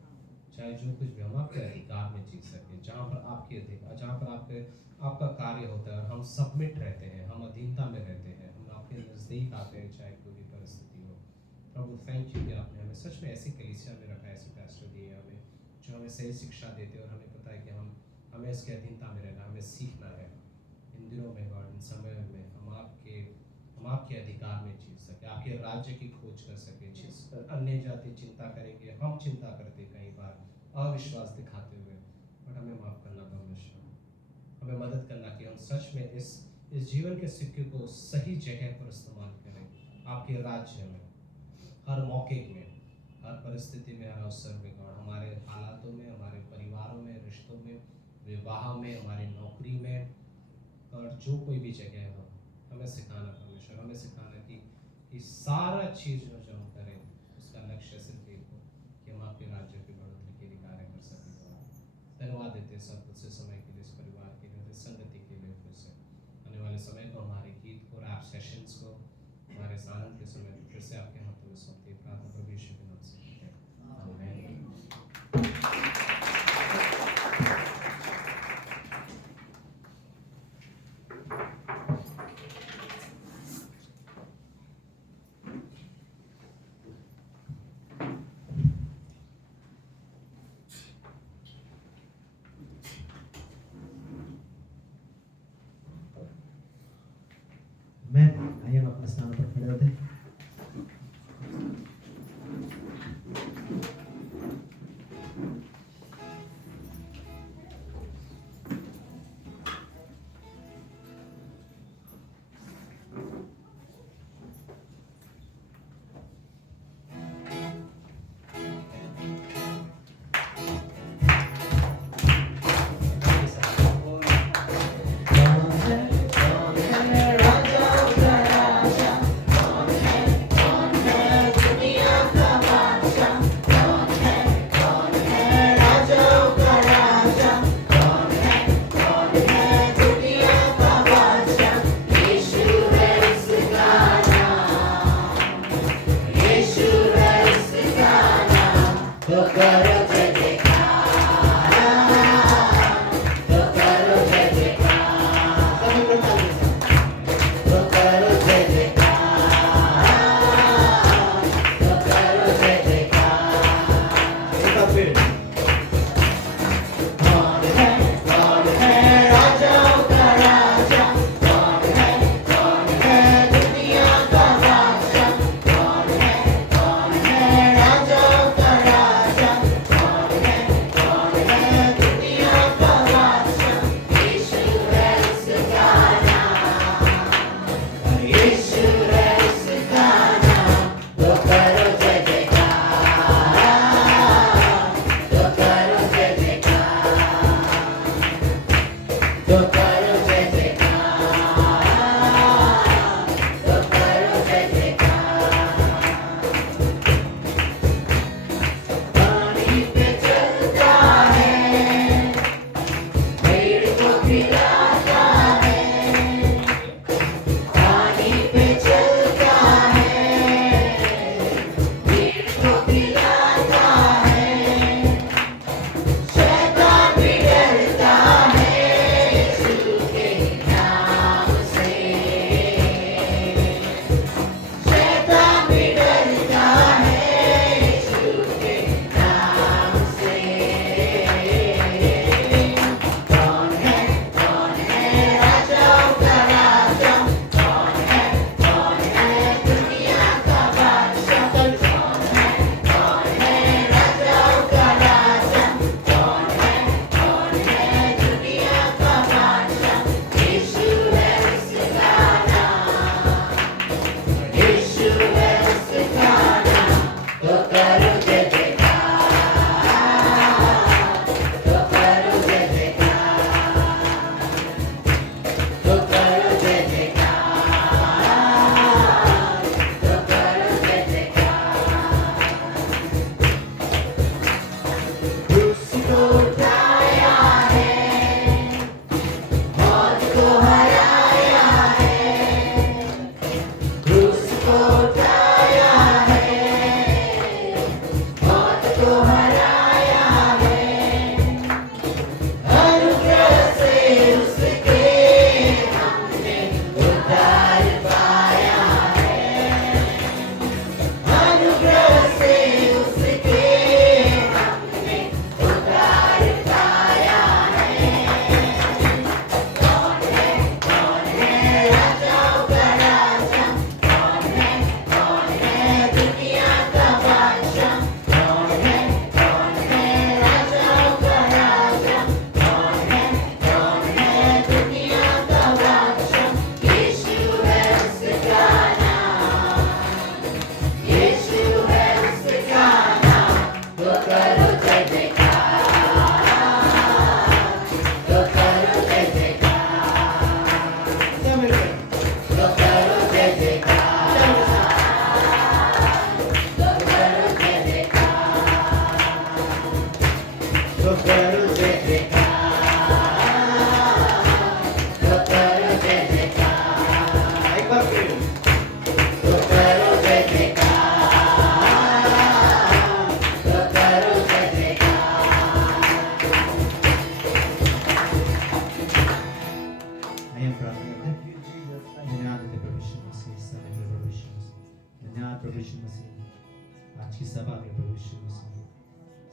चाहे जो कुछ भी हम आपके अधिकार में जी सकें, जहाँ पर आपके अधिकार, जहाँ पर आपका कार्य होता है और हम सबमिट रहते हैं, हम अधीनता में रहते हैं, हम आपके नज़दीक आते हैं, चाहे कोई भी परिस्थिति हो। प्रभु थैंक यू कि आपने हमें सच में ऐसी कलीसिया में रखा है, ऐसे पास्टर दिए हमें जो हमें सही शिक्षा देते हैं, और हमें पता है कि हमें इसके अधीनता में रहना, हमें सीखना है। इन दिनों में गॉड, इन समय में हम हम आपके अधिकार में जी सके, आपके राज्य की खोज कर सके। जिस अन्य जाति चिंता करेंगे, हम चिंता करते कई बार अविश्वास दिखाते हुए, बट हमें माफ करना परमेश्वर, हमें मदद करना कि हम सच में इस जीवन के सिक्के को सही जगह पर इस्तेमाल करें आपके राज्य में, हर मौके में, हर परिस्थिति में, हर अवसर में। और हमारे हालातों में, हमारे परिवारों में, रिश्तों में, विवाह में, हमारी नौकरी में, और जो कोई भी जगह हो, हमें सिखाना परमेश्वर, हमें सिखाना कि सारा चीज़ जो हम करें उसका लक्ष्य सिर्फ एक हो कि हम आपके राज्य की बढ़ोतरी के लिए कार्य कर सकें। धन्यवाद देते हैं सब कुछ से समय के लिए, इस परिवार के लिए, इस संगति के लिए। फिर से आने वाले समय को, हमारे गीत को, रैप सेशंस को, हमारे आनंद के समय को फिर से आपके हाथों में सौंपते हैं। प्रार्थना प्रभु यीशु के नाम से आमीन। मैं आइए हम अपने स्थान पर खड़े होते हैं।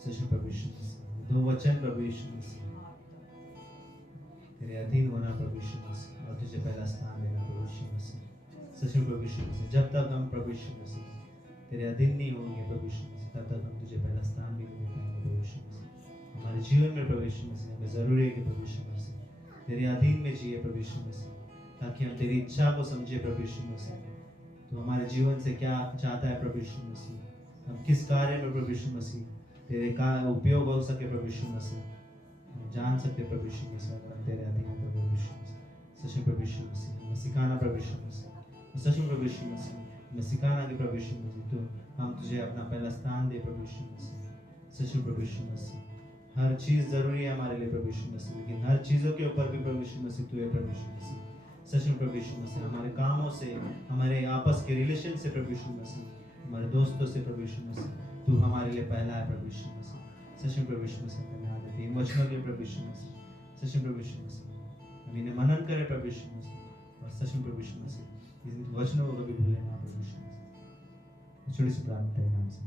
सच में प्रभु यीशु मसीह, 2 वचन प्रभु यीशु मसीह, तेरे अधीन होना प्रभु यीशु मसीह, और तुझे पहला स्थान देना प्रभु यीशु मसीह। सच में प्रभु यीशु मसीह, जब तक हम प्रभु यीशु मसीह तेरे अधीन नहीं होंगे प्रभु यीशु मसीह, तब तक हम तुझे पहला स्थान भी नहीं दे पाएंगे प्रभु यीशु मसीह। हमारे जीवन में प्रभु यीशु मसीह हमें जरूरी है कि प्रभु यीशु मसीह तेरे अधीन में जिए प्रभु यीशु मसीह, ताकि हम तेरी इच्छा को समझे प्रभु यीशु मसीह। तो हमारे जीवन से क्या चाहता है प्रभु यीशु मसीह, हम किस कार्य में प्रभु यीशु मसीह तेरे का उपयोग हो सके प्रभु यीशु मसीह, हम जान सकते प्रभु यीशु मसीह अगर हम तेरे अधीन है प्रभु यीशु मसीह। सच में प्रभु यीशु मसीह हमें सिखाना प्रभु यीशु मसीह, सच में प्रभु यीशु मसीह हमें सिखाना कि प्रभु यीशु मसीह तो हम तुझे अपना पहला स्थान दे प्रभु यीशु मसीह। सच में प्रभु यीशु मसीह हर चीज़ जरूरी है हमारे लिए प्रभु यीशु मसीह, लेकिन हर चीज़ों के ऊपर भी प्रभु यीशु मसीह तू है प्रभु यीशु मसीह। सच में प्रभु यीशु मसीह हमारे कामों से, हमारे आपस के रिलेशन से प्रभु यीशु मसीह, हमारे दोस्तों से प्रभु यीशु मसीह तू हमारे लिए पहला है प्रभु यीशु मसीह। सच में प्रभु यीशु मसीह धन्यवाद देते हैं इन वचनों के प्रभु यीशु मसीह। सच में प्रभु यीशु मसीह हम इन्हें मनन करें प्रभु यीशु मसीह, और सच में प्रभु यीशु मसीह इन वचनों को कभी भूले ना प्रभु यीशु मसीह। छोटी सी प्रार्थना तेरे नाम से।